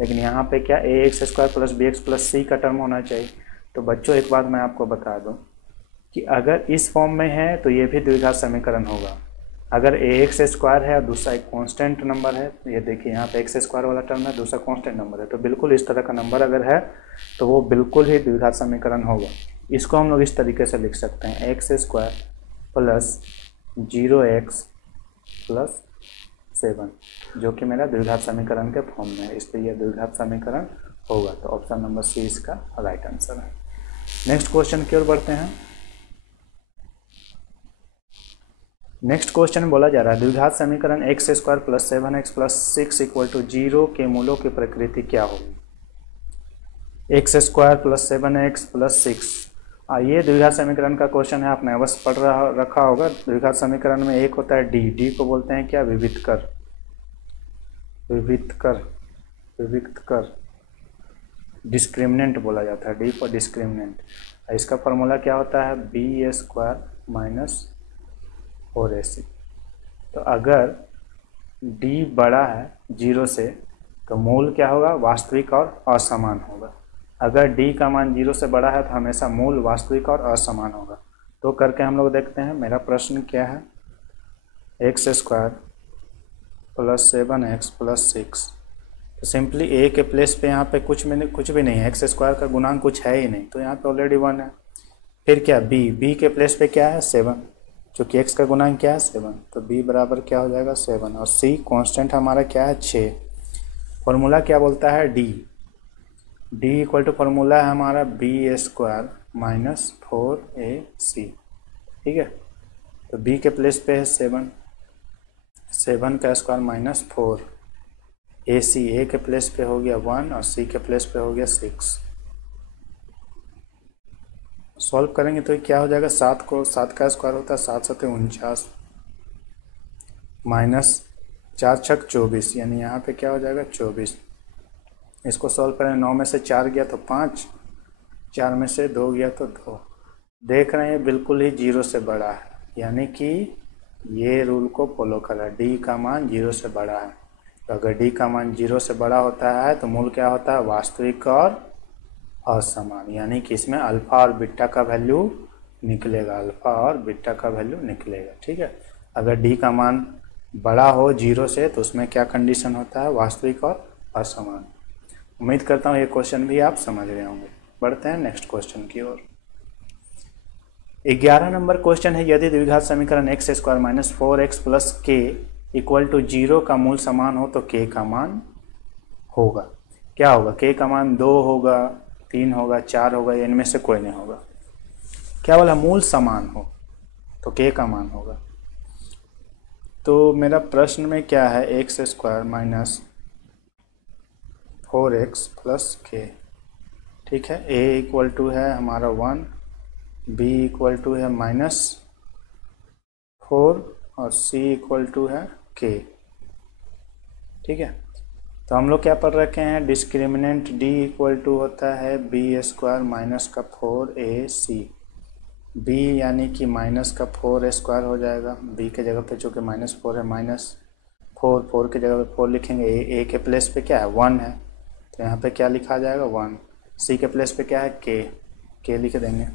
लेकिन यहाँ पे क्या ax² plus bx plus c का टर्म होना चाहिए। तो बच्चों एक बात मैं आपको बता दूं कि अगर इस फॉर्म में है तो ये भी द्विघात समीकरण होगा। अगर ax² है और दूसरा एक कांस्टेंट नंबर है, ये देखिए यहाँ पे x² वाला टर्म है, दूसरा कांस्टेंट नंबर है, तो बिल्कुल इस तरह का नंबर अगर है तो वो बिल्कुल ही द्विघात समीकरण होगा। इसको हम लोग इस तरीके से लिख सकते हैं, x² प्लस 0x प्लस 7, जो कि मेरा द्विघात समीकरण के फॉर्म में है, इसलिए यह द्विघात समीकरण होगा। तो ऑप्शन नंबर सी इसका राइट आंसर है। नेक्स्ट क्वेश्चन की ओर बढ़ते हैं। नेक्स्ट क्वेश्चन में बोला जा रहा है द्विघात समीकरण x² + 7x + 6 = 0 के मूलों की प्रकृति क्या होगी। x² + 7x + 6, ये द्विघात समीकरण का क्वेश्चन है, आपने अवश्य पढ़ रखा होगा। द्विघात समीकरण में एक होता है डी को बोलते हैं क्या, विविक्तकर। डिस्क्रिमिनेंट बोला जाता है, डी फॉर डिस्क्रिमिनेंट। इसका फॉर्मूला क्या होता है, b² - 4ac। तो अगर d बड़ा है 0 से तो मूल क्या होगा, वास्तविक और असमान होगा। अगर d का मान 0 से बड़ा है तो हमेशा मूल वास्तविक और असमान होगा। तो करके हम लोग देखते हैं। मेरा प्रश्न क्या है, x² + 7x + 6। तो सिंपली a के प्लेस पे यहाँ पे कुछ भी नहीं है, x² का गुणांक कुछ है ही नहीं, तो यहाँ पे ऑलरेडी 1 है। फिर क्या b के प्लेस पे क्या है 7, क्योंकि x का गुणांक क्या है 7, तो b बराबर क्या हो जाएगा 7। और c कांस्टेंट हमारा क्या है 6। फॉर्मूला क्या बोलता है d इक्वल टू फॉर्मूला है हमारा b² - 4ac। ठीक है, तो b के प्लेस पे है 7 का स्क्वायर माइनस 4, ac a के प्लेस पे हो गया 1 और c के प्लेस पे हो गया 6। सॉल्व करेंगे तो क्या हो जाएगा, 7 का स्क्वायर होता है 7 × 7 = 49 माइनस 4 × 6 = 24, यानी यहाँ पे क्या हो जाएगा 24। इसको सॉल्व करें, 9 में से 4 गया तो 5, 4 में से 2 गया तो 2। देख रहे हैं बिल्कुल ही 0 से बड़ा है, यानी कि ये रूल को फॉलो करा, d का मान 0 से बड़ा है। तो अगर d का मान 0 से बड़ा होता है तो मूल क्या होता है, वास्तविक और असमान, यानी कि इसमें अल्फा और बीटा का वैल्यू निकलेगा, ठीक है। अगर d का मान बड़ा हो 0 से तो उसमें क्या कंडीशन होता है, वास्तविक और असमान। उम्मीद करता हूँ ये क्वेश्चन भी आप समझ रहे होंगे। बढ़ते हैं नेक्स्ट क्वेश्चन की ओर। 11 नंबर क्वेश्चन है, यदि द्विघात समीकरण x² - 4x + k = 0 का मूल समान हो तो k का मान होगा। क्या होगा, k का मान 2 होगा, 3 होगा, 4 होगा, या इनमें से कोई नहीं होगा। क्या बोला, मूल समान हो तो k का मान होगा। तो मेरा प्रश्न में क्या है, x² - 4x + k। ठीक है, a इक्वल टू है हमारा 1, b इक्वल टू है -4 और c इक्वल टू है k। ठीक है, तो हम लोग क्या पढ़ रखे हैं, डिस्क्रिमिनेंट d इक्वल टू होता है b² - 4ac। b यानी कि -4² हो जाएगा, b के जगह पे जो कि -4 है, -4 के जगह पे 4 लिखेंगे। a के प्लेस पे क्या है 1 है, तो यहाँ पे क्या लिखा जाएगा 1। c के प्लेस पे क्या है k लिख देंगे।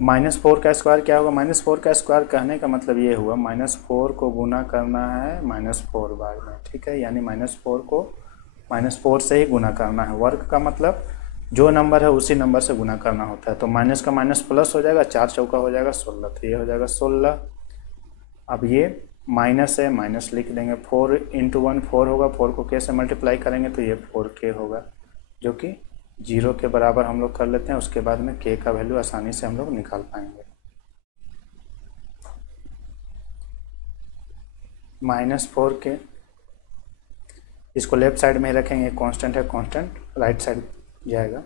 -4 का स्क्वायर क्या होगा, -4 का स्क्वायर कहने का मतलब ये हुआ -4 को गुना करना है -4 बार में। ठीक है, यानी -4 को -4 से ही गुना करना है। वर्ग का मतलब जो नंबर है उसी नंबर से गुना करना होता है। तो माइनस का माइनस प्लस हो जाएगा, 4 चौका हो जाएगा 16, तो ये हो जाएगा 16। अब ये माइनस है, माइनस लिख देंगे। 4 × 1 4 होगा, 4 को k से मल्टीप्लाई करेंगे तो ये 4k होगा, जो कि 0 के बराबर हम लोग कर लेते हैं। उसके बाद में k का वैल्यू आसानी से हम लोग निकाल पाएंगे। -4k, इसको लेफ्ट साइड में ही रखेंगे, कांस्टेंट है, कांस्टेंट राइट साइड जाएगा।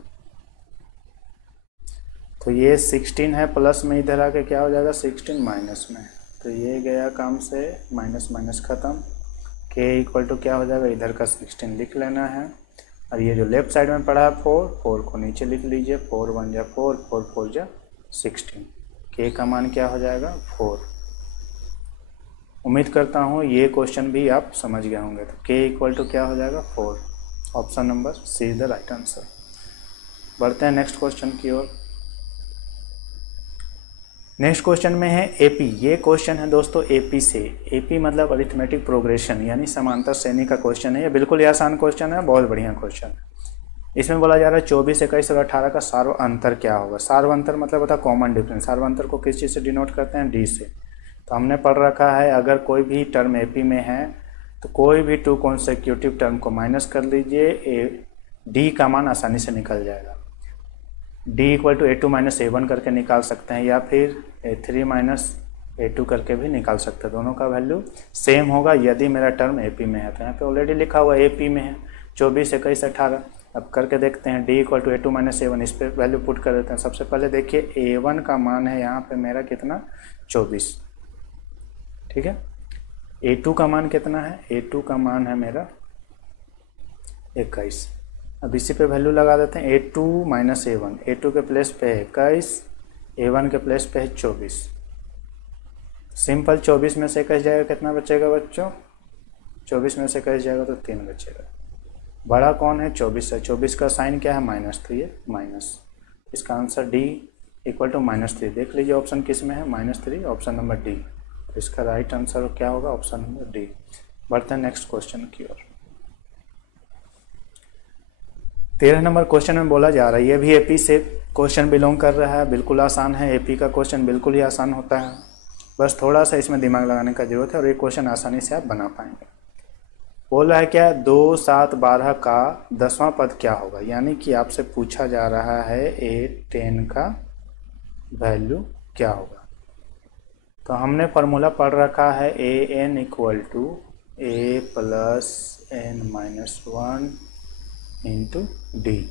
तो ये 16 है, प्लस में इधर आके क्या हो जाएगा 16 माइनस में, तो ये गया काम से, माइनस माइनस ख़त्म। k इक्वल टू क्या हो जाएगा, इधर का 16 लिख लेना है। और ये जो लेफ्ट साइड में पड़ा है 4 को नीचे लिख लीजिए, 4 × 1 = 4, 4 × 4 = 16। k का मान क्या हो जाएगा 4। उम्मीद करता हूँ ये क्वेश्चन भी आप समझ गए होंगे। तो k इक्वल टू क्या हो जाएगा 4। Option number C is the right answer. बढ़ते हैं नेक्स्ट क्वेश्चन की ओर। नेक्स्ट क्वेश्चन में है एपी। ये क्वेश्चन है दोस्तों एपी से। एपी मतलब अरिथमेटिक प्रोग्रेशन, यानी समांतर श्रेणी का क्वेश्चन है। ये बिल्कुल ही आसान क्वेश्चन है, बहुत बढ़िया क्वेश्चन है। इसमें बोला जा रहा है 24, 21 और 18 का सार्वअंतर क्या होगा। सार्वअंतर मतलब होता है कॉमन डिफरेंस। सार्वअंतर को किस चीज़ से डिनोट करते हैं, डी से। तो हमने पढ़ रखा है अगर कोई भी टर्म एपी में है तो कोई भी 2 कॉन्सेक्यूटिव टर्म को माइनस कर लीजिए, डी का मान आसानी से निकल जाएगा। D equal to A2 minus A1 करके निकाल सकते हैं या फिर A3 माइनस A2 करके भी निकाल सकते हैं। दोनों का वैल्यू सेम होगा यदि मेरा टर्म AP में है। तो यहाँ पे ऑलरेडी लिखा हुआ AP में है 24, 21, 18। अब करके देखते हैं D equal to A2 minus A1, इस पर वैल्यू पुट कर देते हैं। सबसे पहले देखिए A1 का मान है यहाँ पे मेरा कितना 24, ठीक है। A2 का मान कितना है, A2 का मान है मेरा 21। अब इसी पे वैल्यू लगा देते हैं A2 माइनस A1, A2 के प्लेस पे है 21, A1 के प्लेस पे है 24। सिंपल 24 में से 21 जाएगा कितना बचेगा बच्चों, 24 में से 21 जाएगा तो 3 बचेगा। बड़ा कौन है 24 है, 24 का साइन क्या है माइनस, तो ये माइनस। इसका आंसर डी इक्वल टू -3। देख लीजिए ऑप्शन किस में है, -3, ऑप्शन नंबर डी। तो इसका राइट आंसर क्या होगा, ऑप्शन नंबर डी। बढ़ते हैं नेक्स्ट क्वेश्चन की ओर। 13 नंबर क्वेश्चन में बोला जा रहा है, ये भी एपी से क्वेश्चन बिलोंग कर रहा है। बिल्कुल आसान है, एपी का क्वेश्चन बिल्कुल ही आसान होता है, बस थोड़ा सा इसमें दिमाग लगाने का जरूरत है और ये क्वेश्चन आसानी से आप बना पाएंगे। बोल रहा है क्या 2, 7, 12 का 10वां पद क्या होगा, यानी कि आपसे पूछा जा रहा है A10 का वैल्यू क्या होगा। तो हमने फार्मूला पढ़ रखा है AN equal to A plus N minus 1 into D.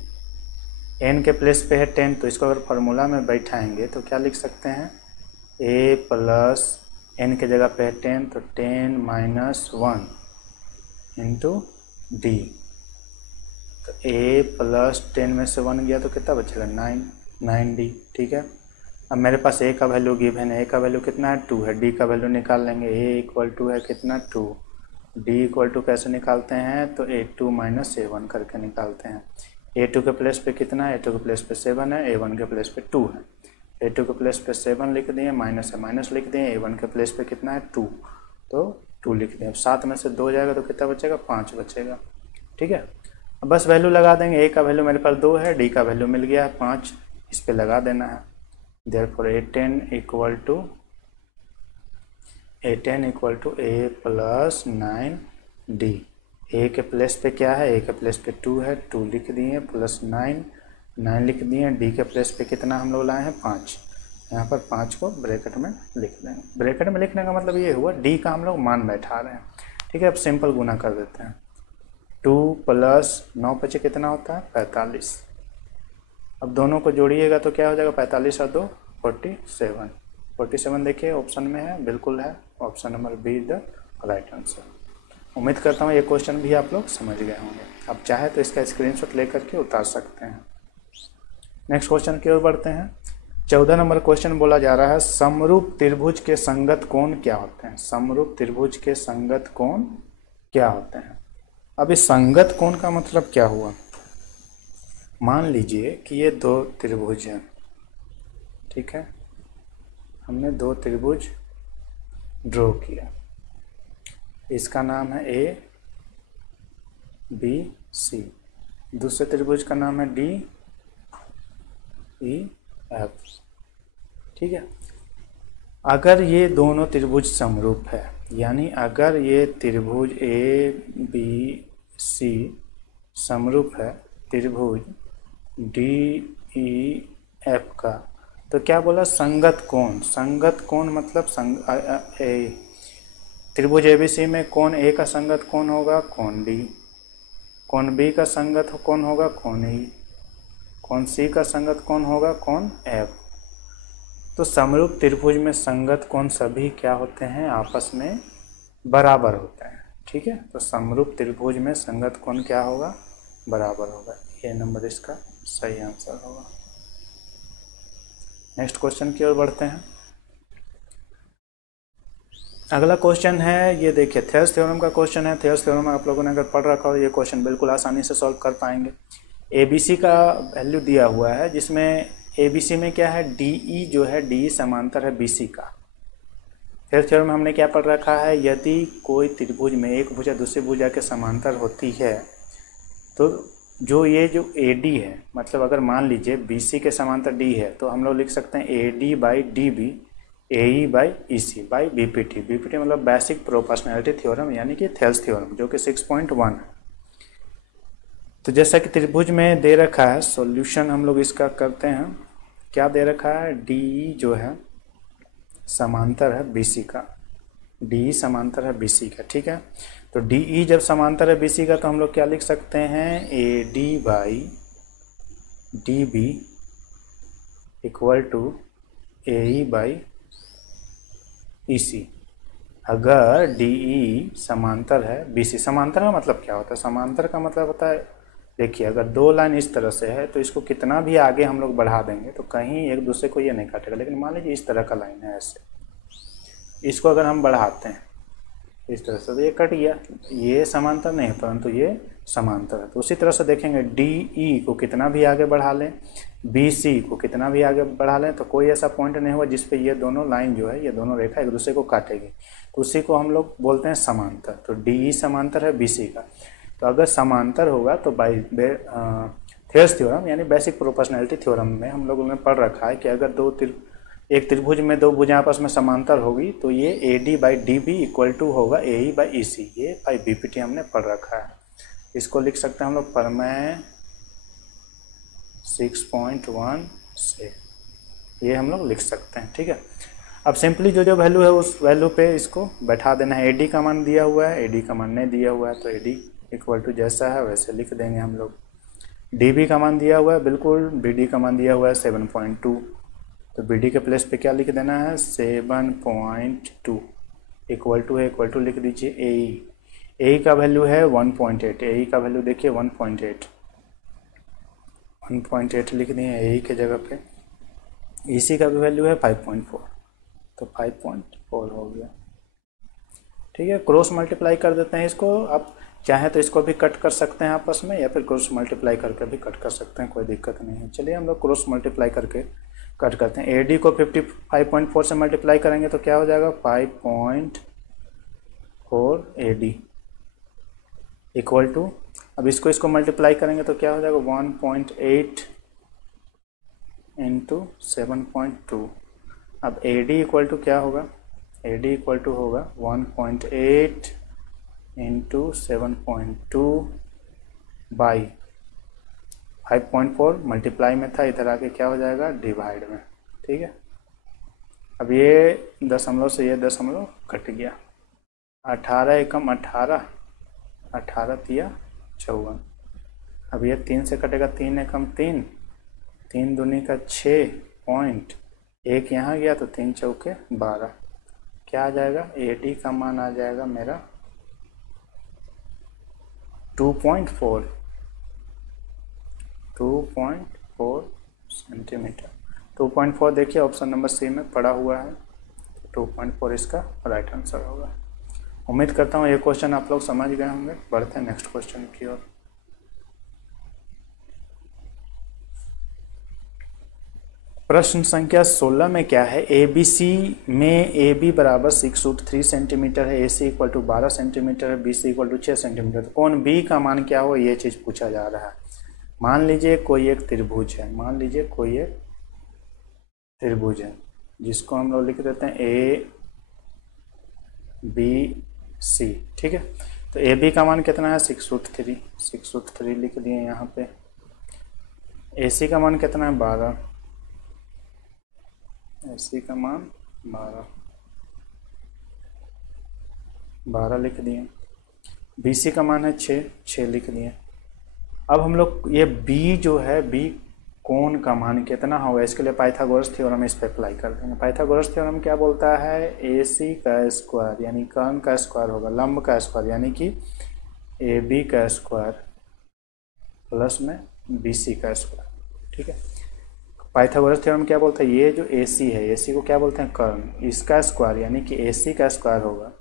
N के प्लेस पे है 10, तो इसको अगर फार्मूला में बैठाएंगे तो क्या लिख सकते हैं, A प्लस N के जगह पे है 10, तो 10 माइनस 1 इंटू डी। तो A प्लस 10 में से 1 गया तो कितना बचेगा 9D, ठीक है। अब मेरे पास A का वैल्यू गिवन है, A का वैल्यू कितना है 2 है, D का वैल्यू निकाल लेंगे। A इक्वल टू है कितना 2, D इक्वल टू कैसे निकालते हैं, तो A2 माइनस A1 करके निकालते हैं। A2 के प्लेस पे कितना है, A2 के प्लेस पे 7 है, A1 के प्लेस पे 2 है। A2 के प्लेस पे 7 लिख दिए, माइनस है माइनस लिख दिए, A1 के प्लेस पे कितना है 2, तो 2 लिख दिए। अब 7 में से 2 जाएगा तो कितना बचेगा 5 बचेगा, ठीक है। अब बस वैल्यू लगा देंगे, A का वैल्यू मेरे पास 2 है, D का वैल्यू मिल गया है 5, इस पर लगा देना है। Therefore A10 equal to A plus 9D। A के प्लेस पे क्या है, A के प्लेस पे 2 है, 2 लिख दिए, प्लस 9 लिख दिए। D के प्लेस पे कितना हम लोग लाए हैं 5, यहाँ पर 5 को ब्रैकेट में लिख देंगे। ब्रैकेट में लिखने का मतलब ये हुआ D का हम लोग मान बैठा रहे हैं, ठीक है। अब सिंपल गुना कर देते हैं, 2 प्लस 9 बचे कितना होता है 45। अब दोनों को जोड़िएगा तो क्या हो जाएगा 45 और 2 47। 47 देखिए ऑप्शन में है, बिल्कुल है, option number B is the right answer. उम्मीद करता हूँ ये क्वेश्चन भी आप लोग समझ गए होंगे। आप चाहे तो इसका स्क्रीनशॉट लेकर के उतार सकते हैं। नेक्स्ट क्वेश्चन की ओर बढ़ते हैं। 14 नंबर क्वेश्चन बोला जा रहा है, समरूप त्रिभुज के संगत कोण क्या होते हैं। समरूप त्रिभुज के संगत कोण क्या होते हैं। अब इस संगत कोण का मतलब क्या हुआ, मान लीजिए कि ये 2 त्रिभुज हैं, ठीक है। हमने 2 त्रिभुज ड्रॉ किया, इसका नाम है A B C, दूसरे त्रिभुज का नाम है D E F, ठीक है। अगर ये दोनों त्रिभुज समरूप है, यानी अगर ये त्रिभुज A B C समरूप है त्रिभुज D E F का, तो क्या बोला संगत कोण। संगत कोण मतलब त्रिभुज ABC में कोण A का संगत कोण होगा कोण D, कोण B का संगत कोण होगा कोण E, कोण C का संगत कोण होगा कोण F। तो समरूप त्रिभुज में संगत कोण सभी क्या होते हैं, आपस में बराबर होते हैं, ठीक है। तो समरूप त्रिभुज में संगत कोण क्या होगा, बराबर होगा। ये नंबर इसका सही आंसर होगा। नेक्स्ट क्वेश्चन की ओर बढ़ते हैं। अगला क्वेश्चन है, ये देखिए थेल्स थ्योरम का क्वेश्चन है। थेल्स थ्योरम आप लोगों ने अगर पढ़ रखा हो ये क्वेश्चन बिल्कुल आसानी से सॉल्व कर पाएंगे। ABC का वैल्यू दिया हुआ है, जिसमें ABC में क्या है DE जो है DE समांतर है BC का। थेल्स थ्योरम में हमने क्या पढ़ रखा है, यदि कोई त्रिभुज में एक भुजा दूसरी भुजा के समांतर होती है तो जो AD है, मतलब अगर मान लीजिए BC के समांतर D है तो हम लोग लिख सकते हैं AD by DB AE by EC by BPT। BPT मतलब बेसिक प्रोपोर्शनैलिटी थ्योरम यानी कि थेल्स थ्योरम, जो कि 6.1 है। तो जैसा कि त्रिभुज में दे रखा है, सॉल्यूशन हम लोग इसका करते हैं। क्या दे रखा है, DE जो है समांतर है BC का, DE समांतर है BC का, ठीक है। तो DE जब समांतर है BC का तो हम लोग क्या लिख सकते हैं, AD by DB equal to AE by EC। अगर DE समांतर है BC, समांतर का मतलब क्या होता है, समांतर का मतलब होता है, देखिए अगर दो लाइन इस तरह से है तो इसको कितना भी आगे हम लोग बढ़ा देंगे तो कहीं एक दूसरे को ये नहीं काटेगा। लेकिन मान लीजिए इस तरह का लाइन है, ऐसे इसको अगर हम बढ़ाते हैं इस तरह से तो ये कट गया, ये समांतर नहीं है परंतु ये समांतर है। तो उसी तरह से देखेंगे DE को कितना भी आगे बढ़ा लें, BC को कितना भी आगे बढ़ा लें, तो कोई ऐसा पॉइंट नहीं हुआ जिस पे ये दोनों लाइन जो है, ये दोनों रेखा एक दूसरे को काटेगी, तो उसी को हम लोग बोलते हैं समांतर। तो DE समांतर है BC का। तो अगर समांतर होगा तो बाई थेल्स थ्योरम यानी बेसिक प्रोपोर्शनैलिटी थ्योरम में हम लोगों ने पढ़ रखा है कि अगर एक त्रिभुज में दो भुजाएं आपस में समांतर होगी तो ये AD by DB equal to होगा AE बाई EC। ये बाई BPT हमने पढ़ रखा है। इसको लिख सकते हैं हम लोग प्रमेय 6.1 से, ये हम लोग लिख सकते हैं, ठीक है। अब सिंपली जो वैल्यू है उस वैल्यू पे इसको बैठा देना है। AD का मान दिया हुआ है, AD का मान नहीं दिया हुआ है, तो AD इक्वल टू जैसा है वैसे लिख देंगे हम लोग। DB का मान दिया हुआ है बिल्कुल, BD का मान दिया हुआ है 7.2, तो BD के प्लेस पे क्या लिख देना है, 7.2 इक्वल टू है, इक्वल टू लिख दीजिए AE का वैल्यू है 1.8, AE का वैल्यू देखिए 1.8 लिख दिए AE के जगह पे। EC का भी वैल्यू है 5.4, तो 5.4 हो गया, ठीक है। क्रॉस मल्टीप्लाई कर देते हैं इसको। आप चाहे तो इसको भी कट कर सकते हैं आपस में, या फिर क्रॉस मल्टीप्लाई करके भी कट कर सकते हैं, कोई दिक्कत नहीं है। चलिए हम लोग क्रॉस मल्टीप्लाई करके कट करते हैं। AD को 55.4 से मल्टीप्लाई करेंगे तो क्या हो जाएगा, 5.4 AD इक्वल टू, अब इसको मल्टीप्लाई करेंगे तो क्या हो जाएगा, 1.8 इंटू 7.2। अब AD इक्वल टू क्या होगा, AD इक्वल टू होगा 1.8 इंटू 7.2 बाई 5.4 मल्टीप्लाई में था, इधर आके क्या हो जाएगा, डिवाइड में, ठीक है। अब ये दशमलव से ये दशमलव कट गया, 18 एकम 18, 18 तिया 54। अब ये 3 से कटेगा, 3 एकम 3, 3 दूनी का 6 पॉइंट, एक यहाँ गया तो 3 चौके 12। क्या आ जाएगा, AD का मान आ जाएगा मेरा 2.4 सेंटीमीटर। 2.4 देखिए ऑप्शन नंबर C में पड़ा हुआ है, 2.4 इसका राइट आंसर होगा। उम्मीद करता हूँ ये क्वेश्चन आप लोग समझ गए होंगे। बढ़ते हैं नेक्स्ट क्वेश्चन की ओर। प्रश्न संख्या 16 में क्या है, ABC में AB बराबर 6√3 सेंटीमीटर है, AC इक्वल टू 12 सेंटीमीटर है, BC इक्वल टू 6 सेंटीमीटर। तो कौन B का मान क्या हो, ये चीज़ पूछा जा रहा है। मान लीजिए कोई एक त्रिभुज है, मान लीजिए कोई एक त्रिभुज है जिसको हम लोग लिख देते हैं ABC, ठीक है। तो AB का मान कितना है, 6√3 लिख दिए यहाँ पे। AC का मान कितना है, 12, AC का मान 12 लिख दिए। BC का मान है 6 लिख दिए। अब हम लोग ये B जो है, B कोण का मान कितना होगा, इसके लिए पाइथागोरस थ्योरम इस पे अप्लाई कर देंगे। पाइथागोरस थ्योरम क्या बोलता है, AC का स्क्वायर यानी कर्ण का स्क्वायर होगा लंब का स्क्वायर यानी कि AB का स्क्वायर प्लस में BC का स्क्वायर, ठीक है। पाइथागोरस थ्योरम क्या बोलता है, ये जो AC है, AC को क्या बोलते हैं, कर्ण, इसका स्क्वायर यानी कि AC का स्क्वायर होगा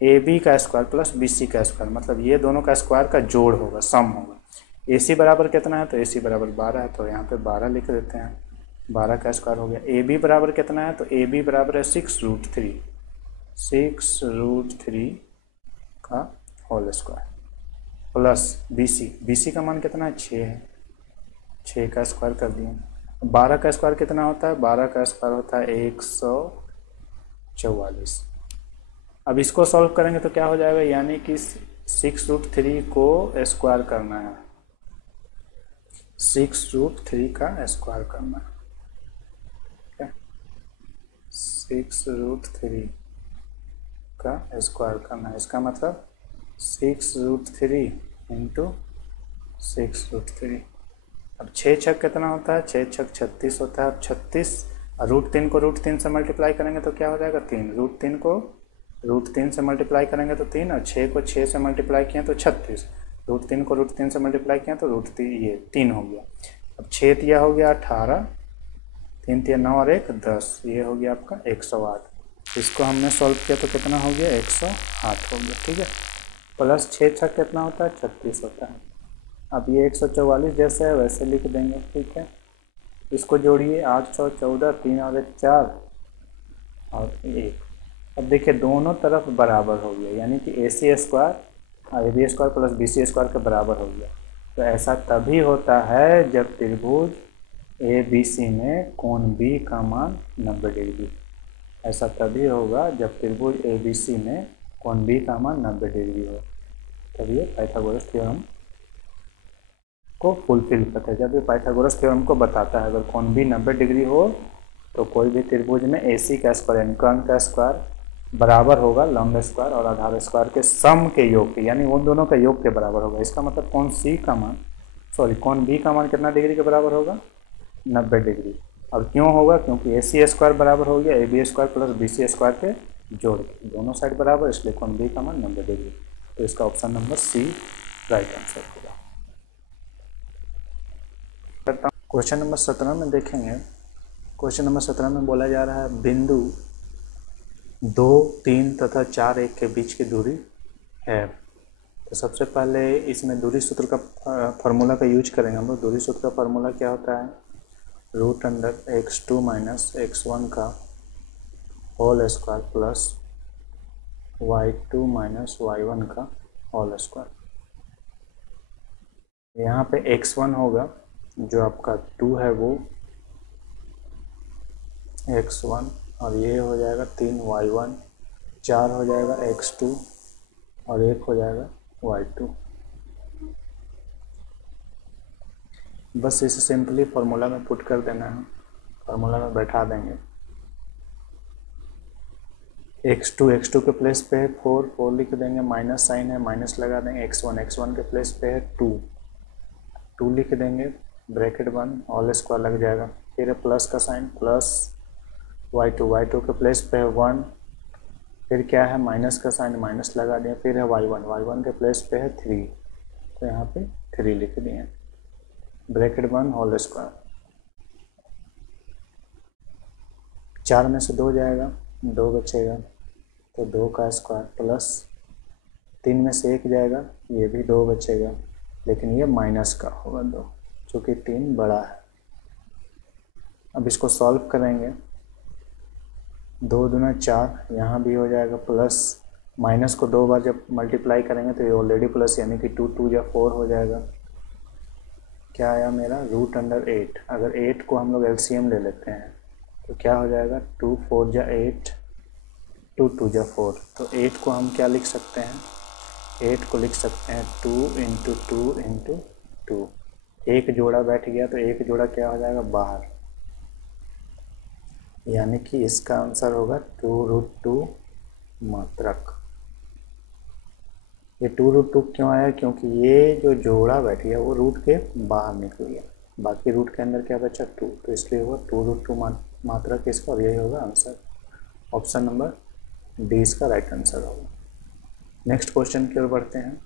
AB का स्क्वायर प्लस BC का स्क्वायर, मतलब ये दोनों का स्क्वायर का जोड़ होगा, सम होगा। AC बराबर कितना है, तो AC बराबर 12 है, तो यहाँ पे 12 लिख देते हैं, 12 का स्क्वायर हो गया। AB बराबर कितना है, तो AB बराबर है 6√3 का होल स्क्वायर प्लस BC का मान कितना है, 6 है, 6 का स्क्वायर कर दिए। 12 का स्क्वायर कितना होता है, 12 का स्क्वायर होता है 120 44। अब इसको सॉल्व करेंगे तो क्या हो जाएगा, यानी कि 6√3 को स्क्वायर करना है, 6√3 का स्क्वायर करना है, ठीक है, 6√3 का स्क्वायर करना है। इसका मतलब 6√3 इंटू 6√3। अब 6×6 कितना होता है, 6×6 36 होता है। अब 36 √3 को √3 से मल्टीप्लाई करेंगे तो क्या हो जाएगा, 3। √3 को √3 से मल्टीप्लाई करेंगे तो 3, और 6 को 6 से मल्टीप्लाई किए तो 36। √3 को √3 से मल्टीप्लाई किया तो ये 3 हो गया। अब 6 तिया हो गया 18, 3 तिया 9 और 1 10, ये हो गया आपका 108। इसको हमने सॉल्व किया तो कितना हो गया, 108 हो गया, ठीक है। प्लस 6×6 कितना होता है, 36 होता है। अब ये 144 जैसे है वैसे लिख देंगे, ठीक है। इसको जोड़िए, 814, 3 और 1 4 और 1। अब देखिए दोनों तरफ बराबर हो गया, यानी कि AC स्क्वायर और AB square plus BC square के बराबर हो गया। तो ऐसा तभी होता है जब त्रिभुज ABC में कोण B का मान 90 डिग्री। ऐसा तभी होगा जब त्रिभुज ABC में कोण B का मान 90 डिग्री हो, तभी ये पाइथागोरस थ्योरम को फुलफिल करता है। जब ये पाइथागोरस थ्योरम को बताता है अगर कोण भी 90 डिग्री हो तो कोई भी त्रिभुज में AC का स्क्वायर यानी कर्ण का स्क्वायर बराबर होगा लंब स्क्वायर और आधार स्क्वायर के सम के योग के, यानी उन दोनों के योग के बराबर होगा। इसका मतलब कोण B का मान कितना डिग्री के बराबर होगा, 90 डिग्री। और क्यों होगा, क्योंकि AC स्क्वायर बराबर हो गया AB square plus BC square के जोड़ के, दोनों साइड बराबर, इसलिए कोण B का मान 90 डिग्री। तो इसका option number C right answer होगा। क्वेश्चन नंबर 17 में देखेंगे। क्वेश्चन नंबर 17 में बोला जा रहा है बिंदु 2, 3 तथा 4, 1 के बीच की दूरी है। तो सबसे पहले इसमें दूरी सूत्र का फार्मूला का यूज करेंगे हम लोग। दूरी सूत्र का फार्मूला क्या होता है, √x2 - x1 का whole square plus y2 - y1 का होल स्क्वायर। यहाँ पे x1 होगा जो आपका 2 है वो x1, और ये हो जाएगा 3 y1, 4 हो जाएगा x2 और 1 हो जाएगा y2। बस इसे सिंपली फार्मूला में पुट कर देना है, फार्मूला में बैठा देंगे। x2 के प्लेस पे है 4 लिख देंगे, माइनस साइन है माइनस लगा देंगे। x1 के प्लेस पे है 2 लिख देंगे, ब्रैकेट बंद, होल स्क्वायर लग जाएगा। फिर है प्लस का साइन, प्लस y2 के प्लेस पे है 1, फिर क्या है माइनस का साइन, माइनस लगा दिया। फिर है y1 के प्लेस पे है 3, तो यहाँ पे 3 लिख दिए, ब्रैकेट बंद, होल स्क्वायर। 4 में से 2 जाएगा, 2 बचेगा, तो 2 का स्क्वायर प्लस 3 में से 1 जाएगा, ये भी 2 बचेगा, लेकिन ये माइनस का होगा 2, चूँकि 3 बड़ा है। अब इसको सॉल्व करेंगे, 2 दूना 4, यहाँ भी हो जाएगा प्लस, माइनस को 2 बार जब मल्टीप्लाई करेंगे तो ये ऑलरेडी प्लस, यानी कि 2 या 4 हो जाएगा। क्या आया मेरा, √8। अगर 8 को हम लोग LCM ले लेते हैं तो क्या हो जाएगा, 2 4 जा 8, 2 2 जा 4। तो 8 को हम क्या लिख सकते हैं, 8 को लिख सकते हैं 2 × 2 × 2। एक जोड़ा बैठ गया तो एक जोड़ा क्या हो जाएगा, बाहर, यानी कि इसका आंसर होगा 2√2 मात्रक। ये 2√2 क्यों आया, क्योंकि ये जो जोड़ा बैठ गया वो रूट के बाहर निकल गया, बाकी रूट के अंदर क्या बचा 2, तो इसलिए होगा 2√2 मात्रक इसका, और यही होगा आंसर। ऑप्शन नंबर डी इसका राइट आंसर होगा। नेक्स्ट क्वेश्चन की ओर बढ़ते हैं।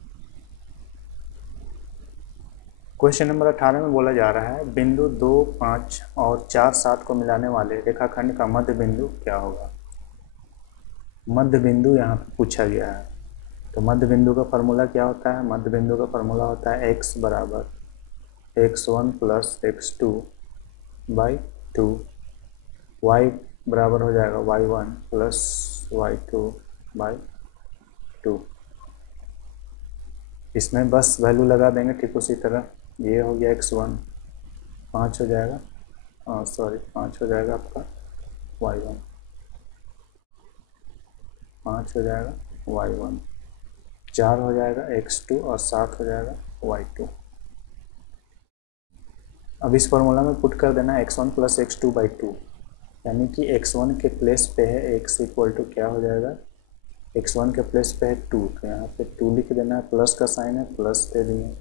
क्वेश्चन नंबर 18 में बोला जा रहा है बिंदु 2, 5 और 4, 7 को मिलाने वाले रेखाखंड का मध्य बिंदु क्या होगा। मध्य बिंदु यहाँ पे पूछा गया है, तो मध्य बिंदु का फार्मूला क्या होता है, मध्य बिंदु का फार्मूला होता है x बराबर x1 + x2 / 2, y बराबर हो जाएगा y1 + y2 / 2। इसमें बस वैल्यू लगा देंगे ठीक उसी तरह। ये हो गया x1, 5 हो जाएगा, 5 हो जाएगा आपका y1। 5 हो जाएगा y1, 4 हो जाएगा x2 और 7 हो जाएगा y2। अब इस फॉर्मूला में पुट कर देना x1 प्लस x2 बाई 2, यानी कि x1 के प्लेस पे है x इक्वल टू क्या हो जाएगा, x1 के प्लेस पे है 2, तो यहाँ पे 2 लिख देना है, प्लस का साइन है प्लस दे दिए।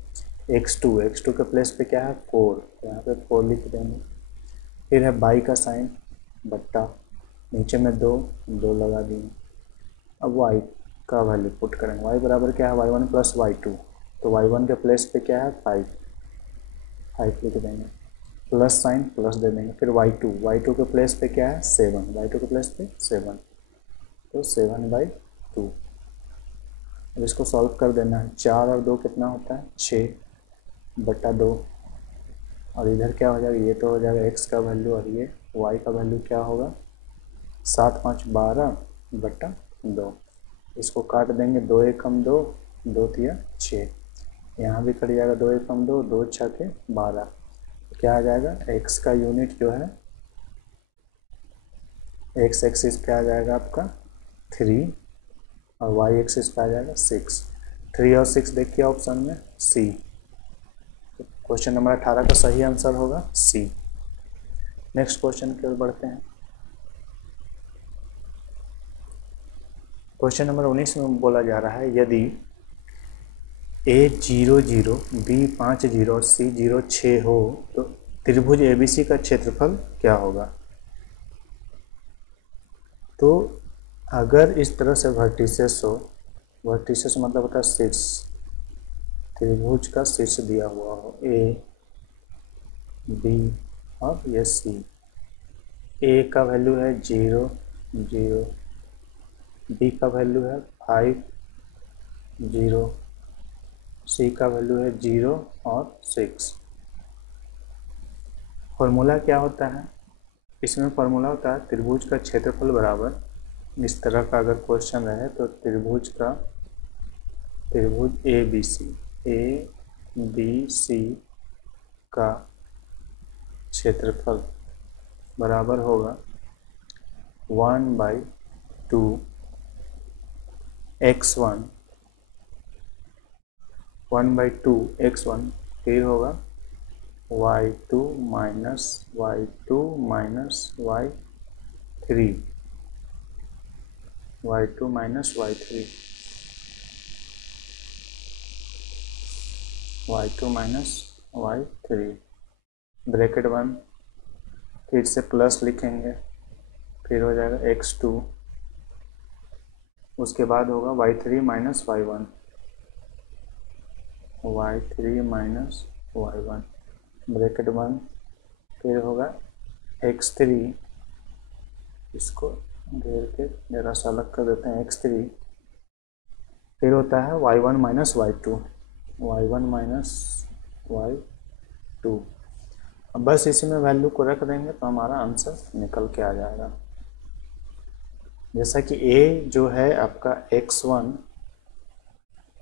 x2 के प्लेस पे क्या है 4, तो यहाँ पे 4 लिख देंगे। फिर है बाई का साइन बट्टा, नीचे में 2 लगा दिए। अब y का वैल्यू पुट करेंगे, y बराबर क्या है y1 प्लस y2, तो y1 के प्लेस पे क्या है 5 लिख देंगे, प्लस साइन प्लस दे देंगे। फिर y2 के प्लेस पे क्या है 7, y2 के प्लेस पे 7, तो 7/2। अब इसको सॉल्व कर देना है, 4 और 2 कितना होता है 6/2, और इधर क्या हो जाएगा, ये तो हो जाएगा x का वैल्यू और ये y का वैल्यू क्या होगा 7 5 12/2। इसको काट देंगे, 2 एकम 2, 2 तिया 6, यहाँ भी कट जाएगा 2 एकम 2, 2 छके 12। क्या आ जाएगा, x का यूनिट जो है x एक्सिस पे आ जाएगा आपका 3 और y एक्सिस पे आ जाएगा 6। 3 और 6 देखिए ऑप्शन में C, क्वेश्चन नंबर 18 का सही आंसर होगा C। नेक्स्ट क्वेश्चन की ओर बढ़ते हैं। क्वेश्चन नंबर 19 में बोला जा रहा है, यदि A 0 0, B 5 0 और C 0 6 हो तो त्रिभुज ABC का क्षेत्रफल क्या होगा। तो अगर इस तरह से वर्टिसेस हो, वर्टिसेस मतलब होता है शीर्ष, त्रिभुज का शीर्ष दिया हुआ हो A B और ये C, A का वैल्यू है 0 0, B का वैल्यू है 5 0, C का वैल्यू है 0 और 6। फॉर्मूला क्या होता है, इसमें फॉर्मूला होता है त्रिभुज का क्षेत्रफल बराबर, इस तरह का अगर क्वेश्चन रहे तो त्रिभुज ए बी सी का क्षेत्रफल बराबर होगा 1/2 x1, 1/2 x1, फिर होगा y2 minus y2 minus y3, y2 minus y3, y2 minus y3, bracket 1, फिर से प्लस लिखेंगे, फिर हो जाएगा x2, उसके बाद होगा y3 minus y1, y3 minus y1, bracket 1, फिर होगा x3, इसको घेर के जरा सा अलग कर देते हैं x3, फिर होता है y1 minus y2, y1 minus y2। अब बस इसी में वैल्यू को रख देंगे तो हमारा आंसर निकल के आ जाएगा। जैसा कि A जो है आपका x1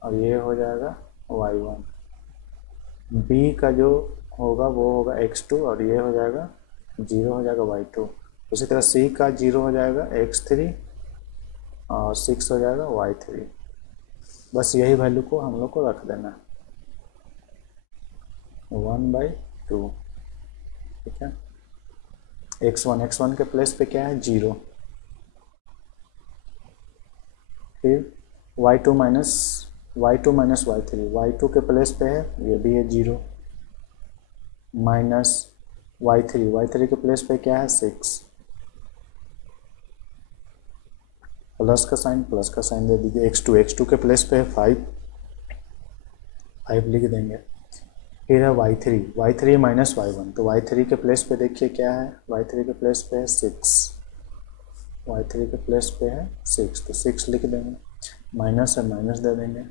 और ये हो जाएगा y1, B का जो होगा वो होगा x2 और ये हो जाएगा 0 हो जाएगा y2। उसी तरह C का 0 हो जाएगा x3 और 6 हो जाएगा y3। बस यही वैल्यू को हम लोग को रख देना, 1/2, ठीक है। x1 के प्लेस पे क्या है 0, फिर y2 माइनस y3, y2 के प्लेस पे है ये भी है 0, माइनस y3 के प्लेस पे क्या है 6, प्लस का साइन दे दीजिए। x2 के प्लेस पे है 5 लिख देंगे। फिर है y3 माइनस y1, तो y3 के प्लेस पे देखिए क्या है, y3 के प्लेस पे है 6, y3 के प्लेस पे है 6, तो 6 लिख देंगे, माइनस है माइनस दे देंगे।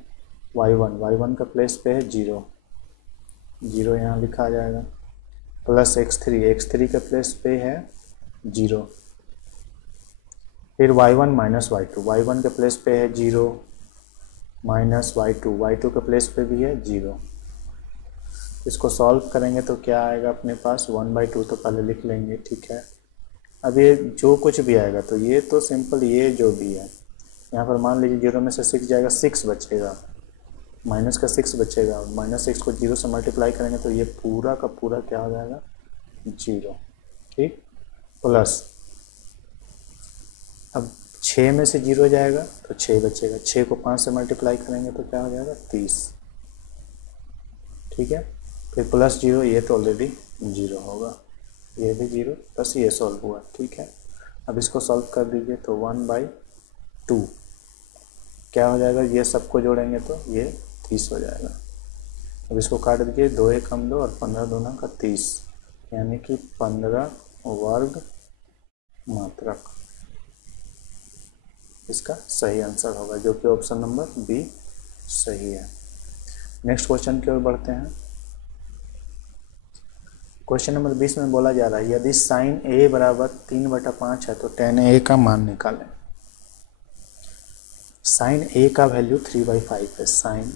y1 का प्लेस पे है 0 यहाँ लिखा जाएगा, प्लस x3 के प्लेस पे है 0, फिर y1 माइनस y1 के प्लेस पे है 0, माइनस y2 के प्लेस पे भी है 0। इसको सॉल्व करेंगे तो क्या आएगा अपने पास, 1/2 तो पहले लिख लेंगे, ठीक है। अब ये जो कुछ भी आएगा तो ये तो सिंपल, ये जो भी है यहाँ पर मान लीजिए 0 में से 6 जाएगा, 6 बचेगा, माइनस का 6 बचेगा, -6 को 0 से मल्टीप्लाई करेंगे तो ये पूरा का पूरा क्या हो जाएगा, 0। ठीक, प्लस अब 6 में से 0 जाएगा तो 6 बचेगा, 6 को 5 से मल्टीप्लाई करेंगे तो क्या हो जाएगा, 30। ठीक है, फिर प्लस 0, ये तो ऑलरेडी 0 होगा, ये भी 0, बस ये सॉल्व हुआ। ठीक है, अब इसको सॉल्व कर दीजिए तो 1/2 क्या हो जाएगा, ये सबको जोड़ेंगे तो ये 30 हो जाएगा। अब इसको काट दीजिए, 2 1 कम 2 और 15 दूना का 30, यानी कि 15 वर्ग मात्रक इसका सही आंसर होगा, जो कि ऑप्शन नंबर बी सही है। नेक्स्ट क्वेश्चन की ओर बढ़ते हैं। क्वेश्चन नंबर 20 में बोला जा रहा है यदि साइन ए बराबर 3/5 है तो tan ए का मान निकालें। साइन ए का वैल्यू 3/5 है, साइन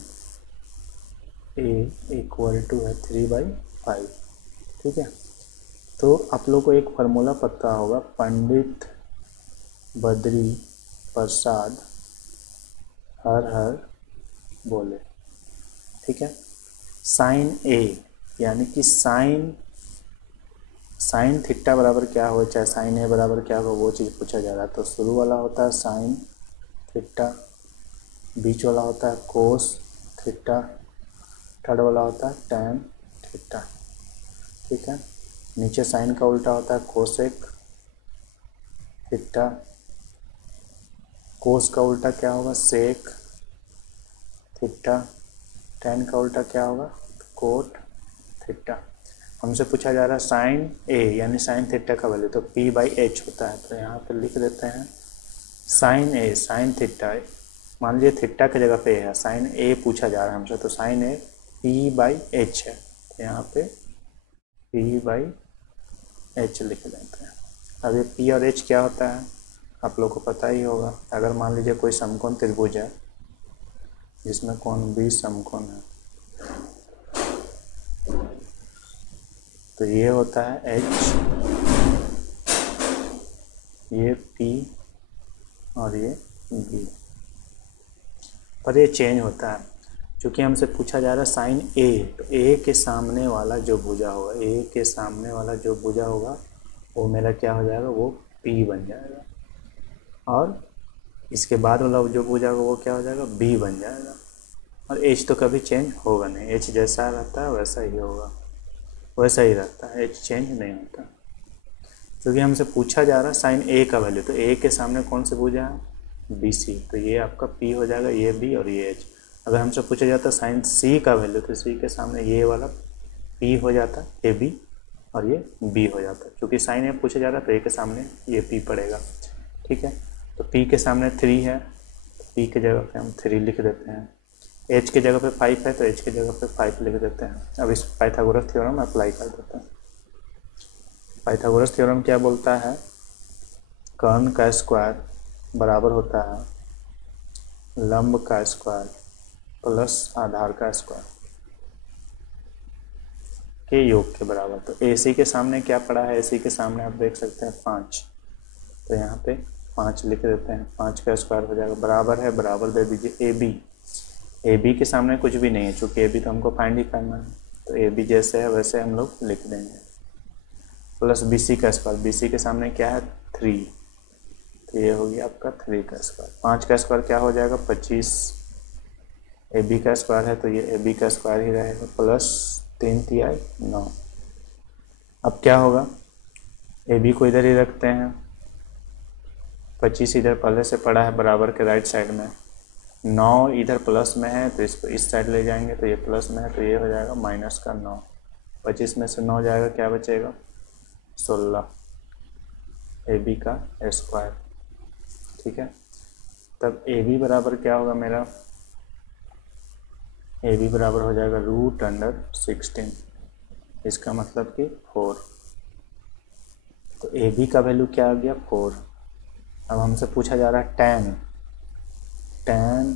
ए इक्वल टू है 3/5। ठीक है, तो आप लोग को एक फार्मूला पता होगा, पंडित बद्री प्रसाद हर हर बोले। ठीक है, साइन ए यानी कि साइन थीटा बराबर क्या हो, चाहे साइन ए बराबर क्या हो, वो चीज़ पूछा जा रहा है। तो शुरू वाला होता है साइन थीटा, बीच वाला होता है कोस थीटा, थर्ड वाला होता है टैन थीटा। ठीक है, नीचे साइन का उल्टा होता है कोसेक थीटा, कोस का उल्टा क्या होगा, सेक थीटा, टैन का उल्टा क्या होगा, कोट थीटा। हमसे पूछा जा रहा है साइन ए यानी साइन थीटा का वैल्यू, तो p/h होता है, तो यहाँ पे लिख देते हैं साइन ए, साइन थीटा, मान लीजिए थीटा की जगह पे है, साइन ए पूछा जा रहा है हमसे, तो साइन ए p/h है, तो यहाँ पे p/h लिख देते हैं। अब ये p और h क्या होता है आप लोग को पता ही होगा। अगर मान लीजिए कोई समकोण त्रिभुज है जिसमें कोण B समकोण है, तो ये होता है H, ये P और ये B, पर ये चेंज होता है क्योंकि हमसे पूछा जा रहा है साइन A, तो A के सामने वाला जो भुजा होगा, A के सामने वाला जो भुजा होगा वो मेरा क्या हो जाएगा, वो P बन जाएगा, और इसके बाद वाला जो भुजा होगा वो क्या हो जाएगा, B बन जाएगा। और H तो कभी चेंज होगा नहीं, H जैसा रहता है वैसा ही होगा, वैसा ही रहता है, H चेंज नहीं होता। क्योंकि हमसे पूछा जा रहा है साइन A का वैल्यू, तो A के सामने कौन से भुजा है, BC, तो ये आपका P हो जाएगा, ये B और ये H। अगर हमसे पूछा जाता साइन C का वैल्यू, तो C के सामने ये वाला P हो जाता है, AB, और ये B हो जाता है। क्योंकि साइन A पूछा जा रहा है तो A के सामने ये P पड़ेगा। ठीक है, तो P के सामने 3 है, P के जगह पे हम 3 लिख देते हैं, H के जगह पे 5 है तो H के जगह पे 5 लिख देते हैं। अब इस पाइथागोरस थ्योरम अप्लाई कर देते हैं। पाइथागोरस थ्योरम क्या बोलता है, कर्ण का स्क्वायर बराबर होता है लंब का स्क्वायर प्लस आधार का स्क्वायर के योग के बराबर। तो AC के सामने क्या पड़ा है, AC के सामने आप देख सकते हैं 5, तो यहाँ पे 5 लिख देते हैं, 5 का स्क्वायर हो जाएगा, बराबर है, बराबर दे दीजिए AB। AB के सामने कुछ भी नहीं है, चूँकि AB तो हमको फाइंड ही करना है, तो AB जैसे है वैसे हम लोग लिख देंगे, प्लस BC का स्क्वायर, BC के सामने क्या है 3, तो ये हो गया आपका 3 का स्क्वायर। 5 का स्क्वायर क्या हो जाएगा 25, AB का स्क्वायर है तो ये AB का स्क्वायर ही रहेगा, प्लस 3 तिहाई 9। अब क्या होगा, AB को इधर ही रखते हैं, 25 इधर पहले से पड़ा है बराबर के राइट साइड में, 9 इधर प्लस में है तो इसको इस साइड ले जाएंगे, तो ये प्लस में है तो ये हो जाएगा माइनस का 9, 25 में से 9 जाएगा, क्या बचेगा 16, AB का स्क्वायर। ठीक है, तब AB बराबर क्या होगा मेरा, AB बराबर हो जाएगा √16, इसका मतलब कि 4, तो AB का वैल्यू क्या आ गया 4। अब हमसे पूछा जा रहा है tan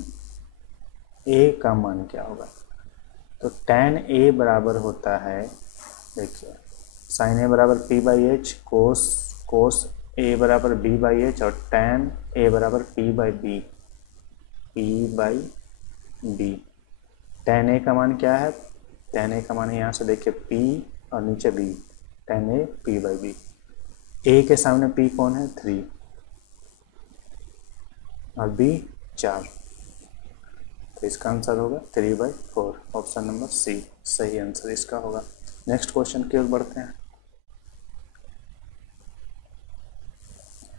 A का मान क्या होगा, तो tan A बराबर होता है, देखिए sin A बराबर P/H, cos A बराबर B/H और tan A बराबर P/B। P/B। tan A का मान क्या है? tan A का मान यहाँ से देखिए P और नीचे B, tan A P/B। A के सामने P कौन है? 3 और B 4, तो इसका आंसर होगा 3/4। ऑप्शन नंबर सी सही आंसर इसका होगा। नेक्स्ट क्वेश्चन की ओर बढ़ते हैं।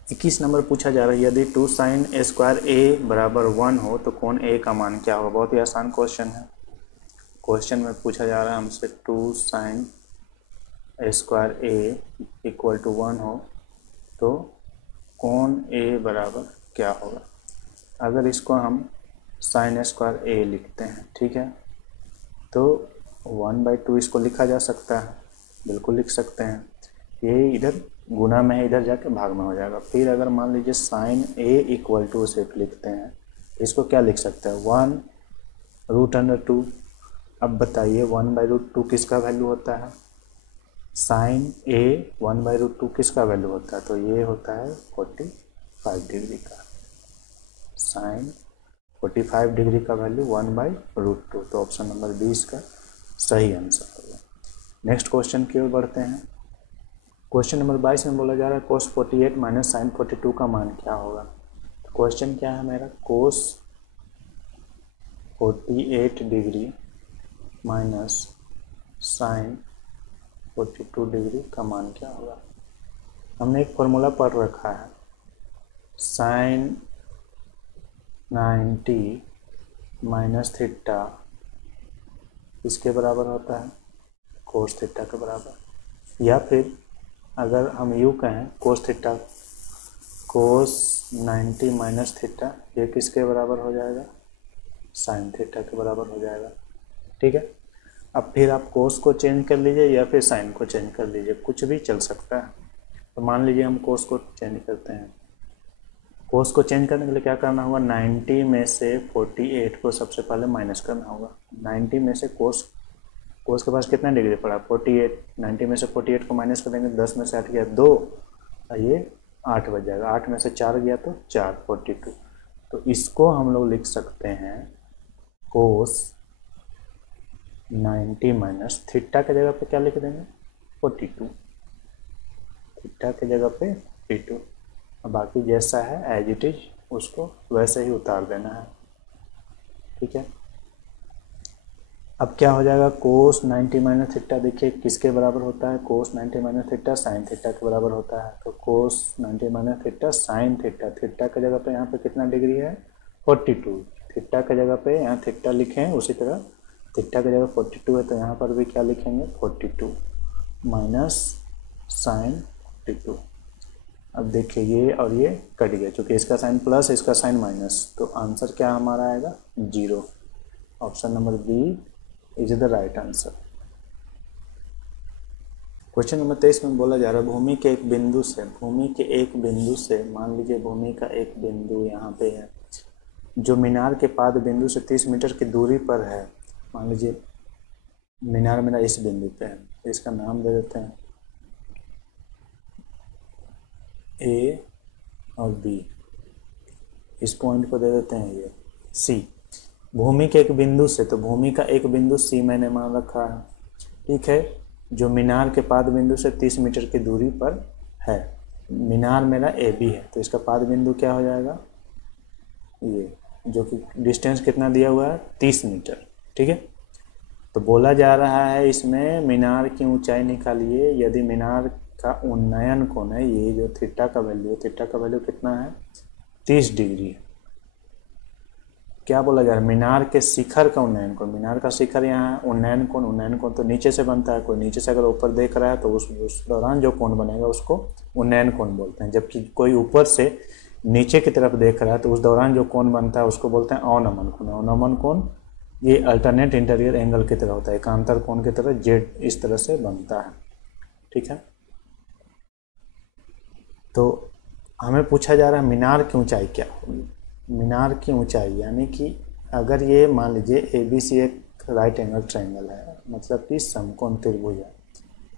21 नंबर पूछा जा रहा है, यदि 2 sin A² बराबर 1 हो तो कोण A का मान क्या होगा? बहुत ही आसान क्वेश्चन है। क्वेश्चन में पूछा जा रहा है हमसे 2 sin A² इक्वल टू 1 हो तो कोण A बराबर क्या होगा? अगर इसको हम sin A² लिखते हैं, ठीक है, तो 1/2 इसको लिखा जा सकता है, बिल्कुल लिख सकते हैं। ये इधर गुना में है, इधर जाके भाग में हो जाएगा। फिर अगर मान लीजिए sin A इक्वल टू सिर्फ लिखते हैं, इसको क्या लिख सकते हैं? 1√2। अब बताइए 1/√2 किसका वैल्यू होता है? sin A 1/√2 किसका वैल्यू होता है? तो ये होता है 45 डिग्री का। sin 45 डिग्री का वैल्यू 1/√2, तो ऑप्शन नंबर 20 का सही आंसर होगा। नेक्स्ट क्वेश्चन की ओर बढ़ते हैं। क्वेश्चन नंबर 22 में बोला जा रहा है cos 48 माइनस sin 42 का मान क्या होगा? क्वेश्चन क्या है मेरा? cos 48 degree minus sin 42 degree का मान क्या होगा? हमने एक फॉर्मूला पढ़ रखा है, sin 90 माइनस थीटा इसके बराबर होता है? cos थीटा के बराबर। या फिर अगर हम यूँ कहें cos theta, cos 90 minus theta, ये किसके बराबर हो जाएगा? sin थीटा के बराबर हो जाएगा। ठीक है, अब फिर आप cos को चेंज कर लीजिए या फिर sin को चेंज कर लीजिए, कुछ भी चल सकता है। तो मान लीजिए हम cos को चेंज करते हैं। cos को चेंज करने के लिए क्या करना होगा? 90 में से 48 को सबसे पहले माइनस करना होगा। 90 में से cos के पास कितना डिग्री पड़ा? 48। 90 में से 48 को माइनस कर देंगे, 10 में से 8 गया 2, ये 8 बच जाएगा। 8 में से 4 गया तो 4, 42। तो इसको हम लोग लिख सकते हैं cos 90 माइनस थीटा के जगह पे क्या लिख देंगे? 42। थीटा के जगह पे 42, और बाकी जैसा है एज इट इज उसको वैसे ही उतार देना है। ठीक है, अब क्या हो जाएगा? cos 90 माइनस थीटा देखिए किसके बराबर होता है? cos 90 minus theta sin theta के बराबर होता है। तो cos 90 minus theta sin theta, theta के जगह पे यहाँ पे कितना डिग्री है? 42। थीटा के जगह पे यहाँ थीटा लिखें, उसी तरह थीटा की जगह 42 है तो यहाँ पर भी क्या लिखेंगे? 42 माइनस sin 42। अब देखिए ये और ये कट गया, चूँकि इसका साइन प्लस इसका साइन माइनस, तो आंसर क्या हमारा आएगा? 0। Option number B is the right answer. Question number 23 में बोला जा रहा है भूमि के एक बिंदु से मान लीजिए भूमि का एक बिंदु यहाँ पे है जो मीनार के पाद बिंदु से 30 मीटर की दूरी पर है। मान लीजिए मीनार मेरा इस बिंदु पे है, इसका नाम दे देते हैं ए और बी, इस पॉइंट को दे देते हैं ये सी। भूमि के एक बिंदु से, तो भूमि का एक बिंदु सी मैंने मान रखा है, ठीक है, जो मीनार के पाद बिंदु से 30 मीटर की दूरी पर है। मीनार मेरा ए बी है, तो इसका पाद बिंदु क्या हो जाएगा? ये, जो कि डिस्टेंस कितना दिया हुआ है? 30 मीटर। ठीक है, तो बोला जा रहा है इसमें मीनार की ऊंचाई निकालिए यदि मीनार का उन्नयन कोण है, ये जो थीटा का वैल्यू है, थीटा का वैल्यू कितना है? 30 डिग्री है। क्या बोला जा रहा है? मीनार के शिखर का उन्नयन कोण, मीनार का शिखर यहाँ उन्नयन कोण तो नीचे से बनता है, कोई नीचे से अगर ऊपर देख रहा है तो उस दौरान जो कोण बनेगा उसको उन्नयन कोण बोलते हैं। जबकि कोई ऊपर से नीचे की तरफ देख रहा है तो उस दौरान जो कोण बनता है उसको बोलते हैं अवनमन कोण। अवनमन कोण ये अल्टरनेट इंटीरियर एंगल की तरह होता है, एकांतर कोण की तरह जेड इस तरह से बनता है। ठीक है, तो हमें पूछा जा रहा है मीनार की ऊंचाई क्या होगी? मीनार की ऊंचाई यानी कि अगर ये मान लीजिए ए बी सी एक राइट एंगल ट्रायंगल है, मतलब कि समकोण त्रिभुज है,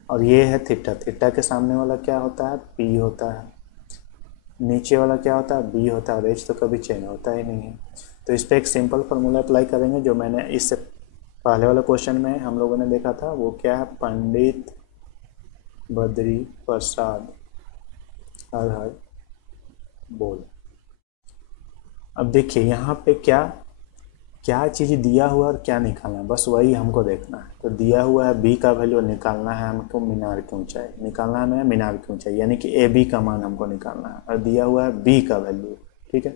और ये है थीटा। थीटा के सामने वाला क्या होता है? पी होता है। नीचे वाला क्या होता है? बी होता है। और एच तो कभी चेंज होता ही नहीं है। तो इस पर एक सिंपल फार्मूला अप्लाई करेंगे जो मैंने इससे पहले वाला क्वेश्चन में हम लोगों ने देखा था। वो क्या है, पंडित बद्री प्रसाद हर हर बोल। अब देखिए यहाँ पे क्या क्या चीज़ दिया हुआ और क्या निकालना है, बस वही हमको देखना है। तो दिया हुआ है बी का वैल्यू, निकालना है हमको मीनार की ऊंचाई, निकालना है हमें मीनार की ऊंचाई, यानी कि ए बी का मान हमको निकालना है, और दिया हुआ है बी का वैल्यू। ठीक है,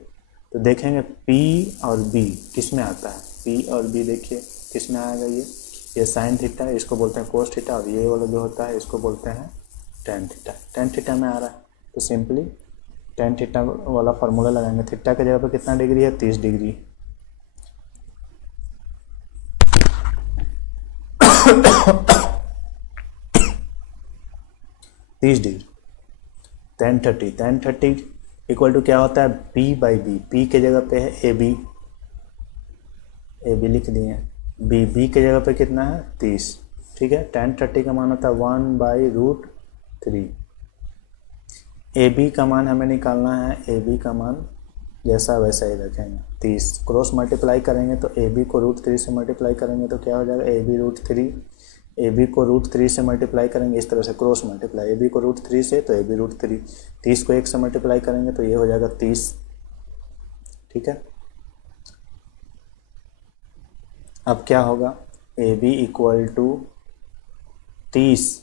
तो देखेंगे पी और बी किस में आता है। पी और बी देखिए किस में आएगा, ये साइन थीटा है, इसको बोलते हैं कोस थीटा, और ये वाला जो होता है इसको बोलते हैं टेन थीटा। टेन थीटा में आ रहा है, तो सिंपली टेन थीटा वाला फार्मूला लगाएंगे। थीटा की जगह पर कितना डिग्री है, 30 degree. 30 degree. Tan thirty equal to क्या होता है, बी बाई बी। पी के जगह पे है ए बी लिख दिए, बी के जगह पे कितना है 30। ठीक है, टेन थर्टी का मान होता है 1/√3। ए बी का मान हमें निकालना है, ए बी का मान जैसा वैसा ही रखेंगे 30, क्रॉस मल्टीप्लाई करेंगे तो ए बी को √3 से मल्टीप्लाई करेंगे तो क्या हो जाएगा, ए बी √3। ए बी को √3 से मल्टीप्लाई करेंगे इस तरह से क्रॉस मल्टीप्लाई, ए बी को √3 से तो ए बी √3। 30 को 1 से मल्टीप्लाई करेंगे तो ये हो जाएगा 30। ठीक है, अब क्या होगा, ए बी इक्वल टू 30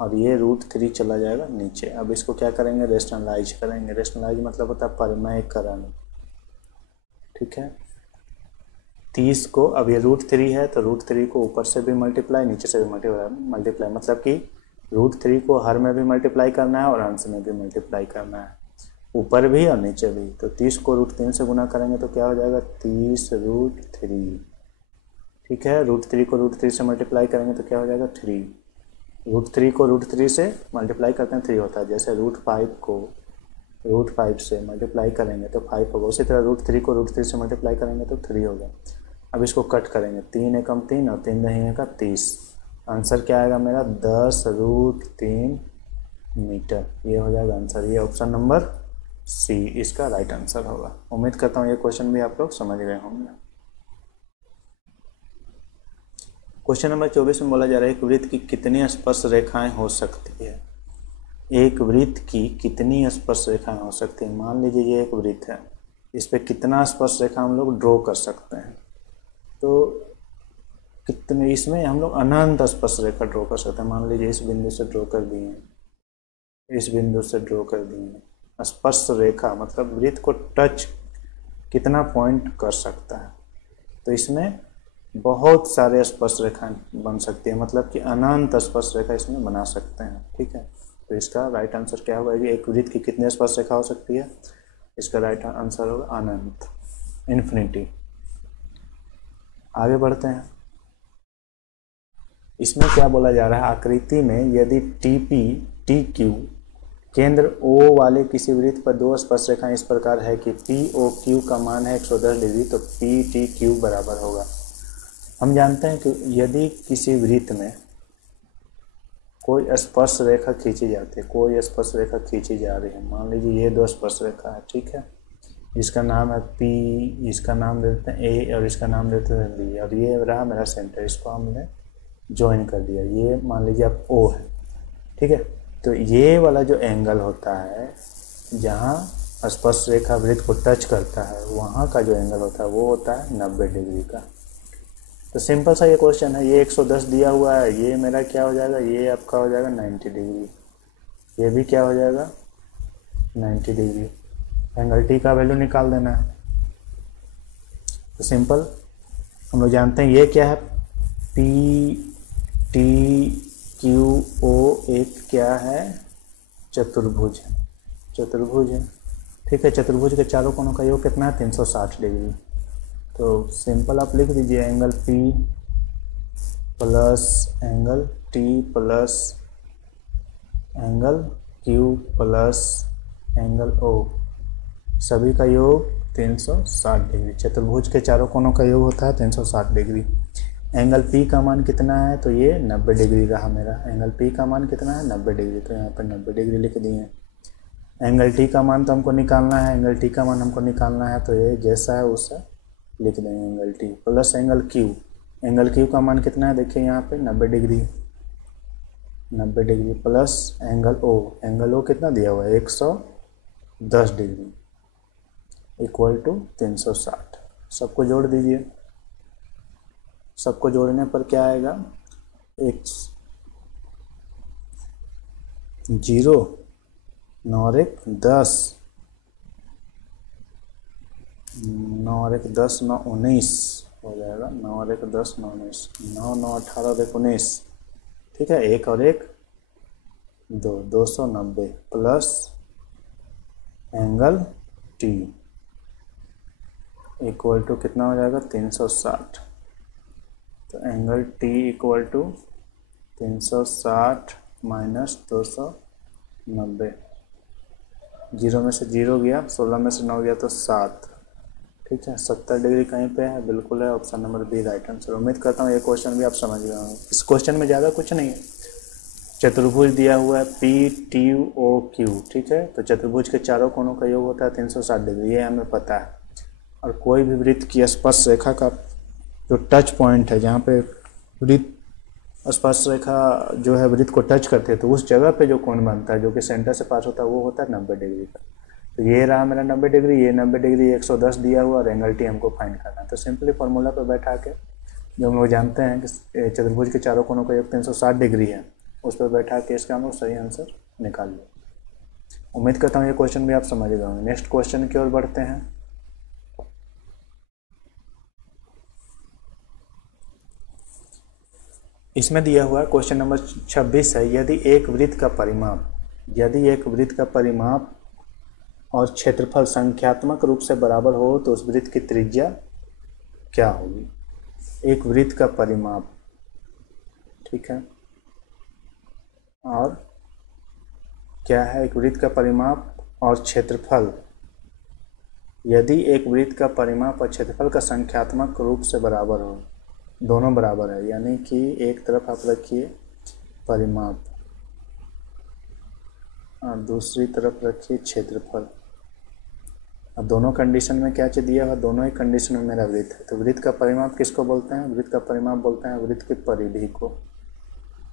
और ये √3 चला जाएगा नीचे। अब इसको क्या करेंगे, रेशनलाइज करेंगे। रेशनलाइज मतलब होता है परिमेयकरण। ठीक है, 30 को, अब ये √3 है तो √3 को ऊपर से भी मल्टीप्लाई नीचे से भी मल्टीप्लाई, मतलब कि √3 को हर में भी मल्टीप्लाई करना है और अंश में भी मल्टीप्लाई करना है, ऊपर भी और नीचे भी। तो 30 को √3 से गुना करेंगे तो क्या हो जाएगा, 30√3। ठीक है, √3 को √3 से मल्टीप्लाई करेंगे तो क्या हो जाएगा 3। √3 को √3 से मल्टीप्लाई करते हैं 3 होता है, जैसे √5 को √5 से मल्टीप्लाई करेंगे तो 5 होगा, उसी तरह √3 को √3 से मल्टीप्लाई करेंगे तो 3 होगा। अब इसको कट करेंगे, 3 एकम 3 और 3 नहीं है का 30। आंसर क्या आएगा मेरा, 10√3 मीटर। ये हो जाएगा आंसर, ये ऑप्शन नंबर सी इसका राइट आंसर होगा। उम्मीद करता हूँ ये क्वेश्चन भी आप लोग समझ गए होंगे। क्वेश्चन नंबर 24 में बोला जा रहा है एक वृत्त की कितनी स्पर्श रेखाएं हो सकती है। एक वृत्त की कितनी स्पर्श रेखाएं हो सकती है। मान लीजिए ये एक वृत्त है, इस पे कितना स्पर्श रेखा हम लोग ड्रॉ कर सकते हैं। तो कितने, इसमें हम लोग अनंत स्पर्श रेखा ड्रॉ कर सकते हैं। मान लीजिए इस बिंदु से ड्रॉ कर दिए, इस बिंदु से ड्रॉ कर दिए। स्पर्श रेखा मतलब वृत्त को टच कितना पॉइंट कर सकता है, तो इसमें बहुत सारे स्पर्श रेखाएं बन सकती है, मतलब कि अनंत स्पर्श रेखा इसमें बना सकते हैं। ठीक है, तो इसका राइट आंसर क्या होगा, कि एक वृत्त की कितनी स्पर्श रेखा हो सकती है, इसका राइट आंसर होगा अनंत, इन्फिनिटी। आगे बढ़ते हैं, इसमें क्या बोला जा रहा है, आकृति में यदि TQ केंद्र O वाले किसी वृत्त पर दो स्पर्श रेखाएं इस प्रकार है कि POQ का मान है 110 डिग्री, तो PTQ बराबर होगा। हम जानते हैं कि यदि किसी वृत्त में कोई स्पर्श रेखा खींची जाती है, कोई स्पर्श रेखा खींची जा रही है, मान लीजिए ये दो स्पर्श रेखा है, ठीक है, इसका नाम है P, इसका नाम देते हैं A और इसका नाम देते हैं B, और ये रहा मेरा सेंटर, इसको हमने ज्वाइन कर दिया। ये मान लीजिए आप O है, ठीक है, तो ये वाला जो एंगल होता है जहाँ स्पर्श रेखा वृत्त को टच करता है, वहाँ का जो एंगल होता है वो होता है 90 डिग्री का। तो सिंपल सा ये क्वेश्चन है, ये 110 दिया हुआ है, ये मेरा क्या हो जाएगा, ये आपका हो जाएगा 90 डिग्री, ये भी क्या हो जाएगा 90 डिग्री। एंगल टी का वैल्यू निकाल देना है। तो सिंपल हम लोग जानते हैं ये क्या है, PTQO एक क्या है, चतुर्भुज है, चतुर्भुज है, ठीक है। चतुर्भुज के चारों कोनों का योग कितना है 360 डिग्री। तो सिंपल आप लिख दीजिए angle P plus angle T plus angle Q plus angle O, सभी का योग 360 डिग्री। चतुर्भुज के चारों कोनों का योग होता है 360 डिग्री। एंगल P का मान कितना है, तो ये 90 डिग्री रहा मेरा। एंगल P का मान कितना है 90 डिग्री, तो यहाँ पर 90 डिग्री लिख दिए। एंगल T का मान तो हमको निकालना है, एंगल T का मान हमको निकालना है, तो ये जैसा है उससे लिख देंगे angle T plus angle Q. Angle Q का मान कितना है देखिए यहाँ पे 90 degree, 90 degree plus angle O, angle O कितना दिया हुआ है 110 डिग्री इक्वल टू 360। सबको जोड़ दीजिए, सबको जोड़ने पर क्या आएगा, x 0 9 और 1 10, 9 और 1 10 9 19 हो जाएगा, 9 और 1 10 9 19, 9 9 18 और 1 19, ठीक है, 1 और 1 2 290 plus angle T equal to कितना हो जाएगा 360। तो angle T equal to 360 minus 290, 0 में से 0 गया, 16 में से 9 गया तो 7, ठीक है। 70 डिग्री कहीं पे है, बिल्कुल है, option number B right answer. उम्मीद करता हूँ ये क्वेश्चन भी आप समझ गए होंगे। इस क्वेश्चन में ज़्यादा कुछ नहीं है, चतुर्भुज दिया हुआ है पी टी ओ क्यू, ठीक है। तो चतुर्भुज के चारों कोनों का योग होता है 360 डिग्री, ये हमें पता है। और कोई भी वृत्त की स्पर्श रेखा का जो टच पॉइंट है, जहाँ पे वृत्त स्पर्श रेखा जो है वृत्त को टच करते हैं, तो उस जगह पे जो कोण बनता है जो कि सेंटर से पास होता है वो होता है 90 डिग्री का। तो ये रहा मेरा 90 डिग्री, ये 90 डिग्री 110 दिया हुआ और एंगल टी हमको फाइंड करना है। तो सिंपली फार्मूला पे बैठा के जो हम लोग जानते हैं कि चतुर्भुज के चारों कोनों का योग 360 डिग्री है, उस पर बैठा के इसका हम लोग सही आंसर निकाल लें। उम्मीद करता हूँ ये क्वेश्चन भी आप समझ गए होंगे। नेक्स्ट क्वेश्चन की ओर बढ़ते हैं। इसमें दिया हुआ क्वेश्चन नंबर 26 है, यदि एक वृत्त का परिमाप और क्षेत्रफल संख्यात्मक रूप से बराबर हो तो उस वृत्त की त्रिज्या क्या होगी। एक वृत्त का परिमाप, ठीक है, और क्या है, एक वृत्त का परिमाप और क्षेत्रफल, यदि एक वृत्त का परिमाप और क्षेत्रफल का संख्यात्मक रूप से बराबर हो, दोनों बराबर है, यानी कि एक तरफ आप रखिए परिमाप और दूसरी तरफ रखिए क्षेत्रफल, और दोनों कंडीशन में क्या चीज़ दिया हुआ, दोनों ही कंडीशन में मेरा वृत्त है। तो वृत्त का परिमाप किसको बोलते हैं, वृत्त का परिमाप बोलते हैं वृत्त की परिधि को,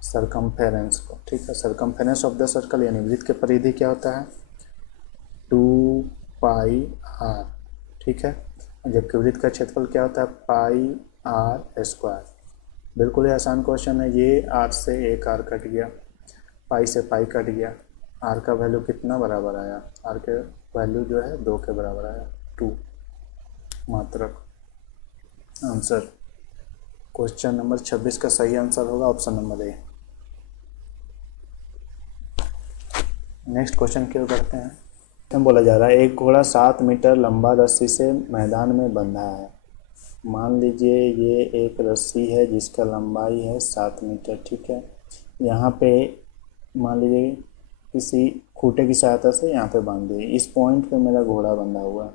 सरकमफेरेंस को, ठीक है। सरकमफेरेंस ऑफ द सर्कल यानी वृत्त की परिधि क्या होता है 2 पाई आर, ठीक है। जबकि वृत्त का क्षेत्रफल क्या होता है पाई आर स्क्वायर। बिल्कुल ही आसान क्वेश्चन है ये। आर से एक आर कट गया, पाई से पाई कट गया, आर का वैल्यू कितना बराबर आया, आर के वैल्यू जो है 2 के बराबर आया, 2 मात्रक। आंसर क्वेश्चन नंबर 26 का सही आंसर होगा option number A. Next question की ओर बढ़ते हैं। बोला जा रहा है एक घोड़ा 7 मीटर लंबा रस्सी से मैदान में बंधा है। मान लीजिए ये एक रस्सी है जिसका लंबाई है 7 मीटर, ठीक है। यहाँ पे मान लीजिए किसी खूंटे की सहायता से यहाँ पे बांध दिए, इस पॉइंट पे मेरा घोड़ा बंधा हुआ है।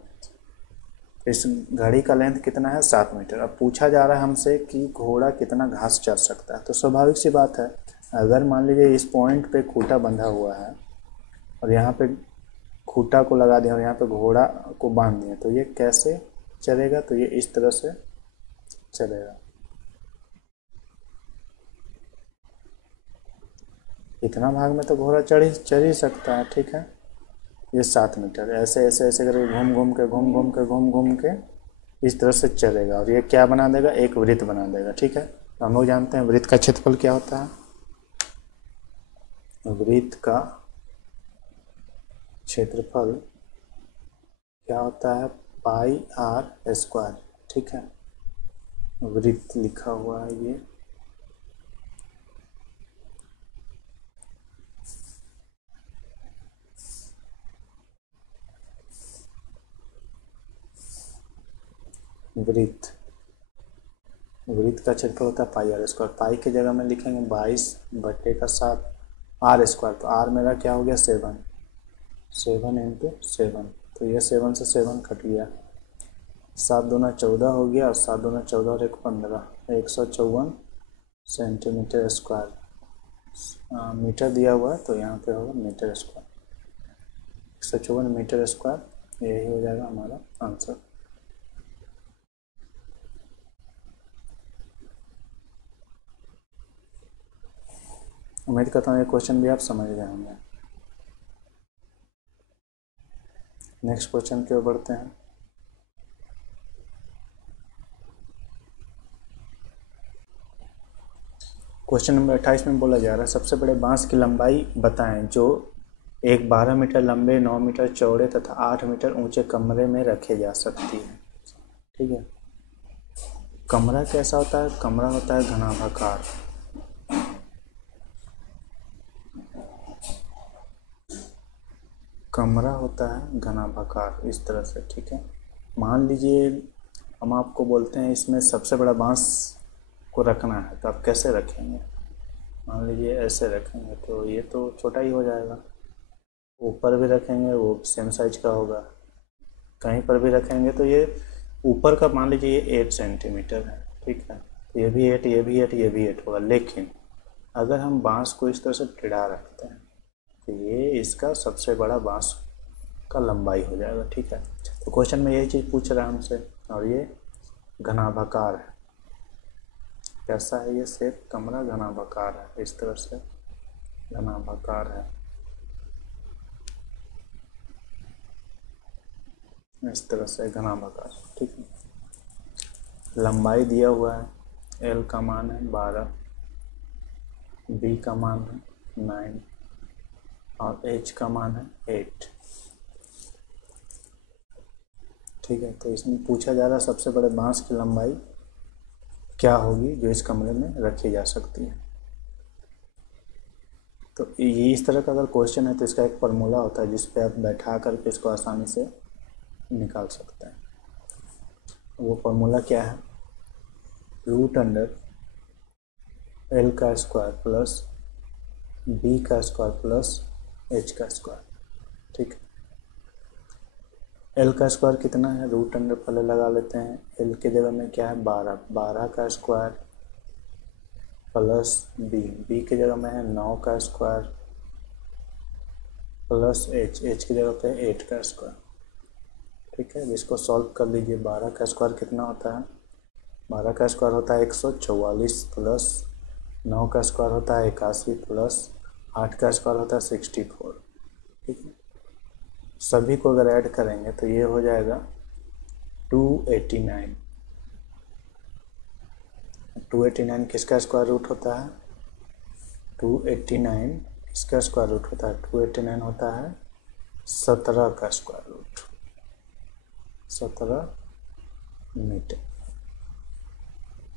इस घड़ी का लेंथ कितना है 7 मीटर। अब पूछा जा रहा है हमसे कि घोड़ा कितना घास चर सकता है। तो स्वाभाविक सी बात है, अगर मान लीजिए इस पॉइंट पे खूंटा बंधा हुआ है और यहाँ पे खूंटा को लगा दिया और यहाँ पे घोड़ा को बांध दिया, तो ये कैसे चलेगा, तो ये इस तरह से चलेगा। इतना भाग में तो घोड़ा चढ़ ही सकता है, ठीक है। ये 7 मीटर ऐसे ऐसे ऐसे करके घूम घूम के इस तरह से चलेगा और ये क्या बना देगा, एक वृत्त बना देगा, ठीक है। तो हम लोग जानते हैं वृत्त का क्षेत्रफल क्या होता है, वृत्त का क्षेत्रफल क्या होता है पाई आर स्क्वायर, ठीक है। वृत्त लिखा हुआ है ये, वृत्त का क्षेत्रफल होता है पाई आर स्क्वायर। पाई की जगह में लिखेंगे 22/7 आर स्क्वायर। तो आर मेरा क्या हो गया 7 × 7, तो ये 7 से 7 कट गया, 7 दूना 14 हो गया और 7 दूना 14 और 1 15, 154 सेंटीमीटर स्क्वायर। मीटर दिया हुआ है तो यहाँ पे होगा मीटर स्क्वायर, 154 मीटर स्क्वायर, यही हो जाएगा हमारा आंसर। उम्मीद करता हूँ ये क्वेश्चन भी आप समझ गए होंगे। नेक्स्ट क्वेश्चन की ओर बढ़ते हैं। क्वेश्चन नंबर 28 में बोला जा रहा है सबसे बड़े बांस की लंबाई बताएं जो एक 12 मीटर लंबे, 9 मीटर चौड़े तथा 8 मीटर ऊंचे कमरे में रखे जा सकती है। ठीक है, कमरा कैसा होता है? कमरा होता है घनाभाकार। कमरा होता है घनाभाकार इस तरह से। ठीक है, मान लीजिए हम आपको बोलते हैं इसमें सबसे बड़ा बांस को रखना है, तो आप कैसे रखेंगे? मान लीजिए ऐसे रखेंगे तो ये तो छोटा ही हो जाएगा। ऊपर भी रखेंगे वो सेम साइज का होगा, कहीं पर भी रखेंगे तो ये ऊपर का मान लीजिए ये 8 सेंटीमीटर है। ठीक है, तो ये भी 8, ये भी 8, ये भी 8 होगा। लेकिन अगर हम बांस को इस तरह से टेढ़ा रखते हैं तो ये इसका सबसे बड़ा बांस का लंबाई हो जाएगा। ठीक है, तो क्वेश्चन में यही चीज़ पूछ रहा है हमसे, और ये घनाभाकार है। कैसा है ये शेप? कमरा घनाभाकार है, इस तरह से घनाभाकार है, इस तरह से घनाभाकार। ठीक है, लंबाई दिया हुआ है, एल का मान है 12, बी का मान है 9 और एच का मान है 8। ठीक है, तो इसमें पूछा जा रहा है सबसे बड़े बांस की लंबाई क्या होगी जो इस कमरे में रखी जा सकती है। तो ये इस तरह का अगर क्वेश्चन है तो इसका एक फार्मूला होता है जिस पे आप बैठा करके इसको आसानी से निकाल सकते हैं। वो फार्मूला क्या है? √अंडर एल का स्क्वायर प्लस बी का स्क्वायर प्लस एच का स्क्वायर। ठीक है, एल का स्क्वायर कितना है? √अंडर पहले लगा लेते हैं। एल के जगह में क्या है? 12, 12 का स्क्वायर प्लस बी, बी के जगह में है 9 का स्क्वायर प्लस एच, एच की जगह पे 8 का स्क्वायर। ठीक है, इसको सॉल्व कर लीजिए। 12 का स्क्वायर कितना होता है? 12 का स्क्वायर होता है 144 प्लस 9 का स्क्वायर होता है 81 प्लस 8 का स्क्वायर होता है 64। ठीक है, सभी को अगर ऐड करेंगे तो ये हो जाएगा 289। 289 किसका स्क्वायर रूट होता है? 289 इसका स्क्वायर रूट होता है, 289 होता है 17 का स्क्वायर रूट, 17 मीटर।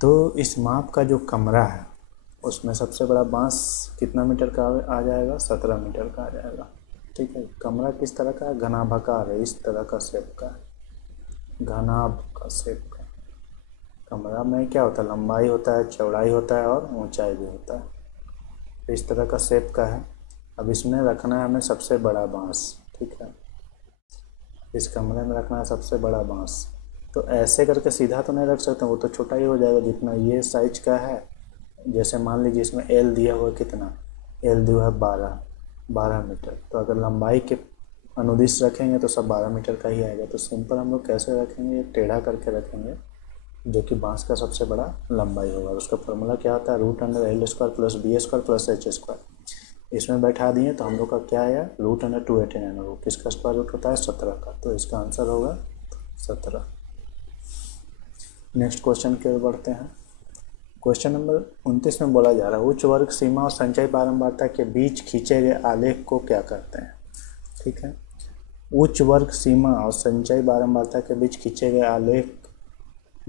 तो इस माप का जो कमरा है उसमें सबसे बड़ा बांस कितना मीटर का आ जाएगा? 17 मीटर का आ जाएगा। ठीक है, कमरा किस तरह का है? घनाभाकार है, इस तरह का शेप का है, घनाभ का शेप का। कमरा में क्या होता है? लंबाई होता है, चौड़ाई होता है और ऊंचाई भी होता है। इस तरह का शेप का है। अब इसमें रखना है हमें सबसे बड़ा बांस। ठीक है, इस कमरे में रखना है सबसे बड़ा बांस। तो ऐसे करके सीधा तो नहीं रख सकते, वो तो छोटा ही हो जाएगा जितना ये साइज का है। जैसे मान लीजिए इसमें एल दिया हुआ कितना? एल दिया है 12 मीटर। तो अगर लंबाई के अनुदिश रखेंगे तो सब 12 मीटर का ही आएगा। तो सिंपल हम लोग कैसे रखेंगे? टेढ़ा करके रखेंगे, जो कि बांस का सबसे बड़ा लंबाई होगा। उसका फॉर्मूला क्या होता है? √Under L square plus B square plus H square. इसमें बैठा दिए तो हम लोग का क्या आया? √अंडर 289 होगा। किसका स्क्वायर रूट होता है? 17 का। तो इसका आंसर होगा 17। नेक्स्ट क्वेश्चन की ओर बढ़ते हैं। क्वेश्चन नंबर 29 में बोला जा रहा है उच्च वर्ग सीमा और संचयी बारंबारता के बीच खींचे गए आलेख को क्या कहते हैं? ठीक है, उच्च वर्ग सीमा और संचयी बारंबारता के बीच खींचे गए आलेख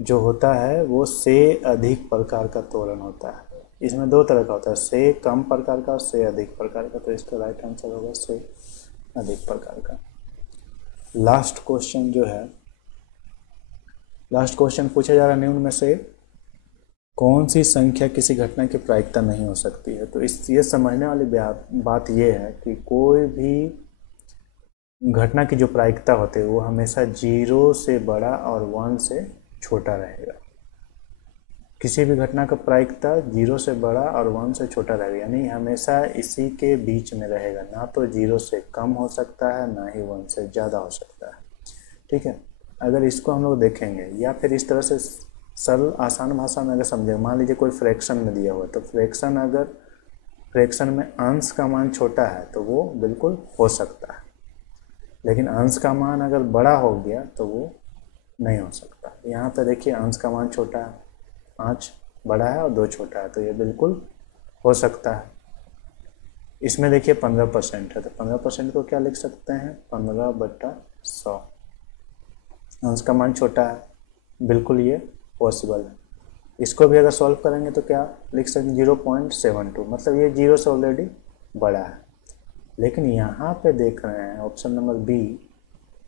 जो होता है वो से अधिक प्रकार का त्वरण होता है। इसमें दो तरह का होता है, से कम प्रकार का और से अधिक प्रकार का। तो इसका राइट आंसर होगा से अधिक प्रकार का। लास्ट क्वेश्चन जो है, लास्ट क्वेश्चन पूछा जा रहा है निम्न में से कौन सी संख्या किसी घटना की प्रायिकता नहीं हो सकती है? तो इस ये समझने वाली बात ये है कि कोई भी घटना की जो प्रायिकता होती है वो हमेशा 0 से बड़ा और 1 से छोटा रहेगा। किसी भी घटना का प्रायिकता 0 से बड़ा और 1 से छोटा रहेगा, यानी हमेशा इसी के बीच में रहेगा। ना तो 0 से कम हो सकता है, ना ही 1 से ज़्यादा हो सकता है। ठीक है, अगर इसको हम लोग देखेंगे या फिर इस तरह से सरल आसान भाषा में अगर समझें, मान लीजिए कोई फ्रैक्शन में दिया हुआ है, तो फ्रैक्शन अगर फ्रैक्शन में अंश का मान छोटा है तो वो बिल्कुल हो सकता है, लेकिन अंश का मान अगर बड़ा हो गया तो वो नहीं हो सकता। यहाँ पे देखिए अंश का मान छोटा है, 5 बड़ा है और 2 छोटा है, तो ये बिल्कुल हो सकता है। इसमें देखिए 15% है, तो 15% को क्या लिख सकते हैं, 15/100। अंश का मान छोटा है, बिल्कुल ये पॉसिबल है। इसको भी अगर सॉल्व करेंगे तो क्या लिख सकते हैं, 0.72, मतलब ये 0 से ऑलरेडी बड़ा है। लेकिन यहाँ पे देख रहे हैं ऑप्शन नंबर बी,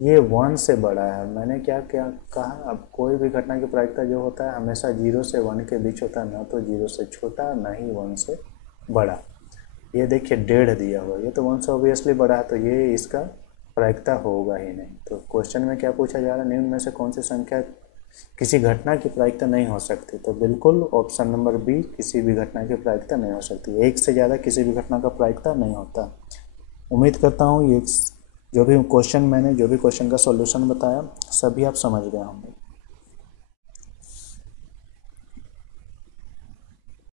ये 1 से बड़ा है। मैंने क्या क्या कहा, अब कोई भी घटना की प्रायिकता जो होता है हमेशा 0 से 1 के बीच होता है, ना तो 0 से छोटा ना ही 1 से बड़ा। ये देखिए 1.5 दिया हुआ, ये तो 1 से ऑब्वियसली बड़ा है, तो ये इसका प्रायिकता होगा ही नहीं। तो क्वेश्चन में क्या पूछा जा रहा है, निम्न में से कौन सी संख्या किसी घटना की प्रायिकता नहीं हो सकती, तो बिल्कुल ऑप्शन नंबर बी, किसी भी घटना की प्रायिकता नहीं हो सकती। एक से ज़्यादा किसी भी घटना का प्रायिकता नहीं होता। उम्मीद करता हूँ ये जो भी क्वेश्चन का सॉल्यूशन बताया सभी आप समझ गए होंगे।